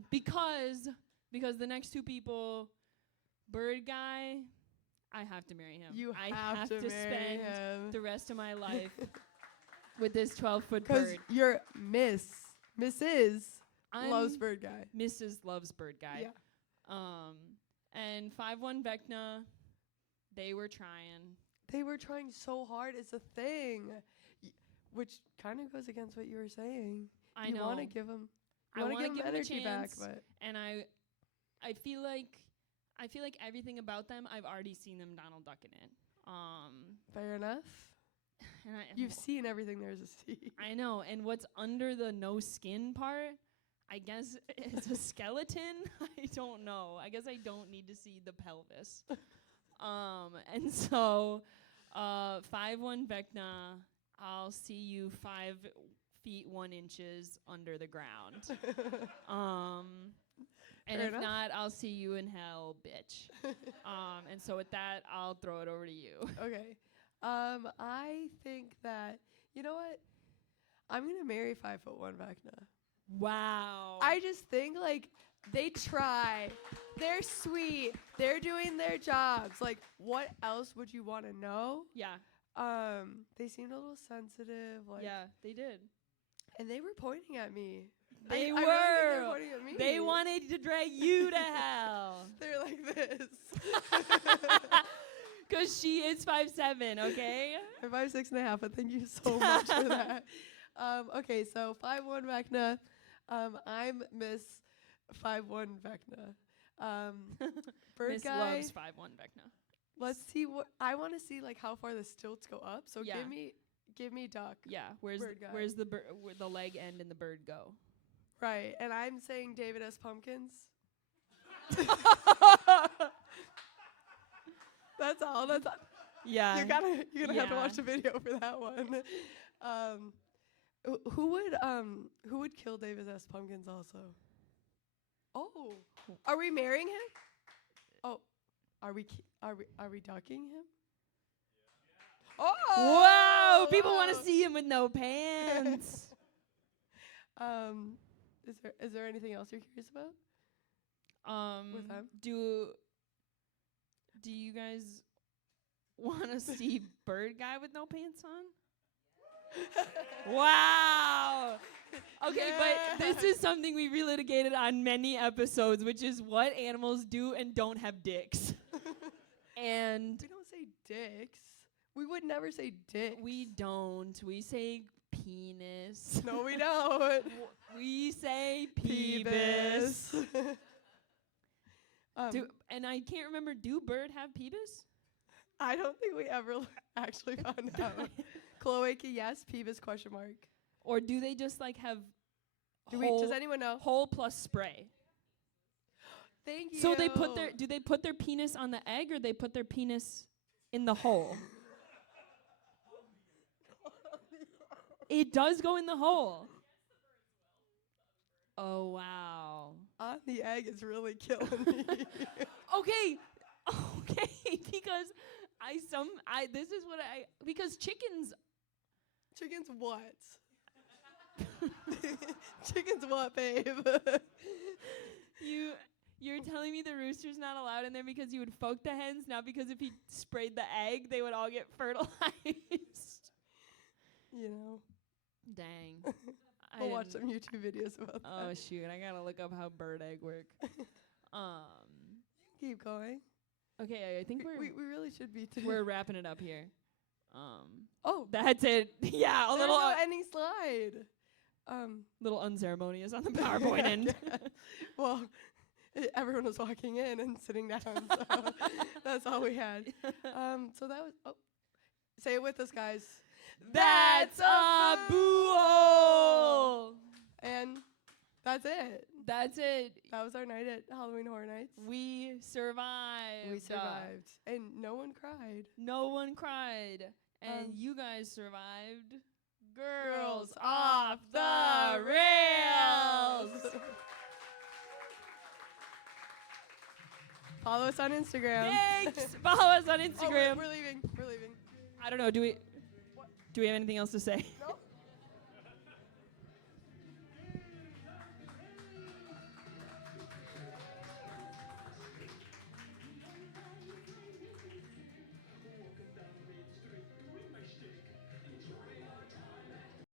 Because the next 2 people, Bird Guy, I have to marry him. I have to spend the rest of my life with this 12-foot bird. Because you're Mrs. loves Bird Guy. Mrs. loves Bird Guy. Yeah. And 5-1 Vecna, they were trying. They were trying so hard. It's a thing. Which kind of goes against what you were saying. I know. You want to give them energy back, chance, but and I feel like everything about them, I've already seen them Donald Duck in it. Fair enough. And you've seen everything there is to see. I know. And what's under the no skin part, I guess it's a skeleton. I don't know. I guess I don't need to see the pelvis. And so 5-1 Vecna, I'll see you 5 feet 1 inches under the ground. And Fair if enough. not, I'll see you in hell, bitch. And so with that, I'll throw it over to you. Okay. I think that, you know what? I'm going to marry 5'1" Vecna. Wow. I just think, like, they try. They're sweet. They're doing their jobs. Like, what else would you want to know? Yeah. They seemed a little sensitive. Like, yeah, they did. And they were pointing at me. They I were. really think they were pointing at me. They wanted to drag you to hell. They're like this. Because she is 5'7", okay? I'm 5'6.5", but thank you so much for that. Okay, so 5'1" Vecna. I'm Miss 5'1" Vecna. Bird Miss Guy loves 5'1" Vecna. Let's see what I want to see, like how far the stilts go up. So Yeah. give me Duck. Yeah, where's the where the leg end and the bird go? Right, and I'm saying David S. Pumpkins. That's all. That's all. Yeah. You're gonna have to watch the video for that one. Who would kill David S. Pumpkins also? Oh, are we marrying him? Oh, are we ducking him? Oh! Wow, people want to wow. see him with no pants. Is there anything else you're curious about? With them? Do you guys want to see Bird Guy with no pants on? Wow. Okay, but this is something we relitigated on many episodes, which is what animals do and don't have dicks. And We don't say dicks. We would never say dicks. we don't. We say penis. No, we don't. We say Peebus. peebus. And I can't remember, do bird have peebus? I don't think we ever actually found out. Cloaca, yes. Peebus, question mark. Or do they just like have Does anyone know? hole plus spray? Thank you. So do they put their penis on the egg or they put their penis in the hole? It does go in the hole. Oh wow. On the egg is really killing me. Okay, because because chickens. Chickens what? Chickens what, babe? You're telling me the rooster's not allowed in there because he would fuck the hens, not because if he sprayed the egg, they would all get fertilized. You know. Dang. We'll watch some YouTube videos about that. Oh shoot, I gotta look up how bird egg work. Keep going. Okay, I think We really should be we're wrapping it up here. Oh, That's it. Yeah, a there's little no ending slide. little unceremonious on the PowerPoint end. Well, everyone was walking in and sitting down, so that's all we had. So that was. Oh, say it with us, guys. That's a boo-hole! And that's it. That's it. That was our night at Halloween Horror Nights. We survived. We survived, and no one cried. No one cried. And you guys survived. Girls off off the rails! Follow us on Instagram. Thanks! Follow us on Oh, Instagram. we're leaving. We're leaving. I don't know, do we have anything else to say? No.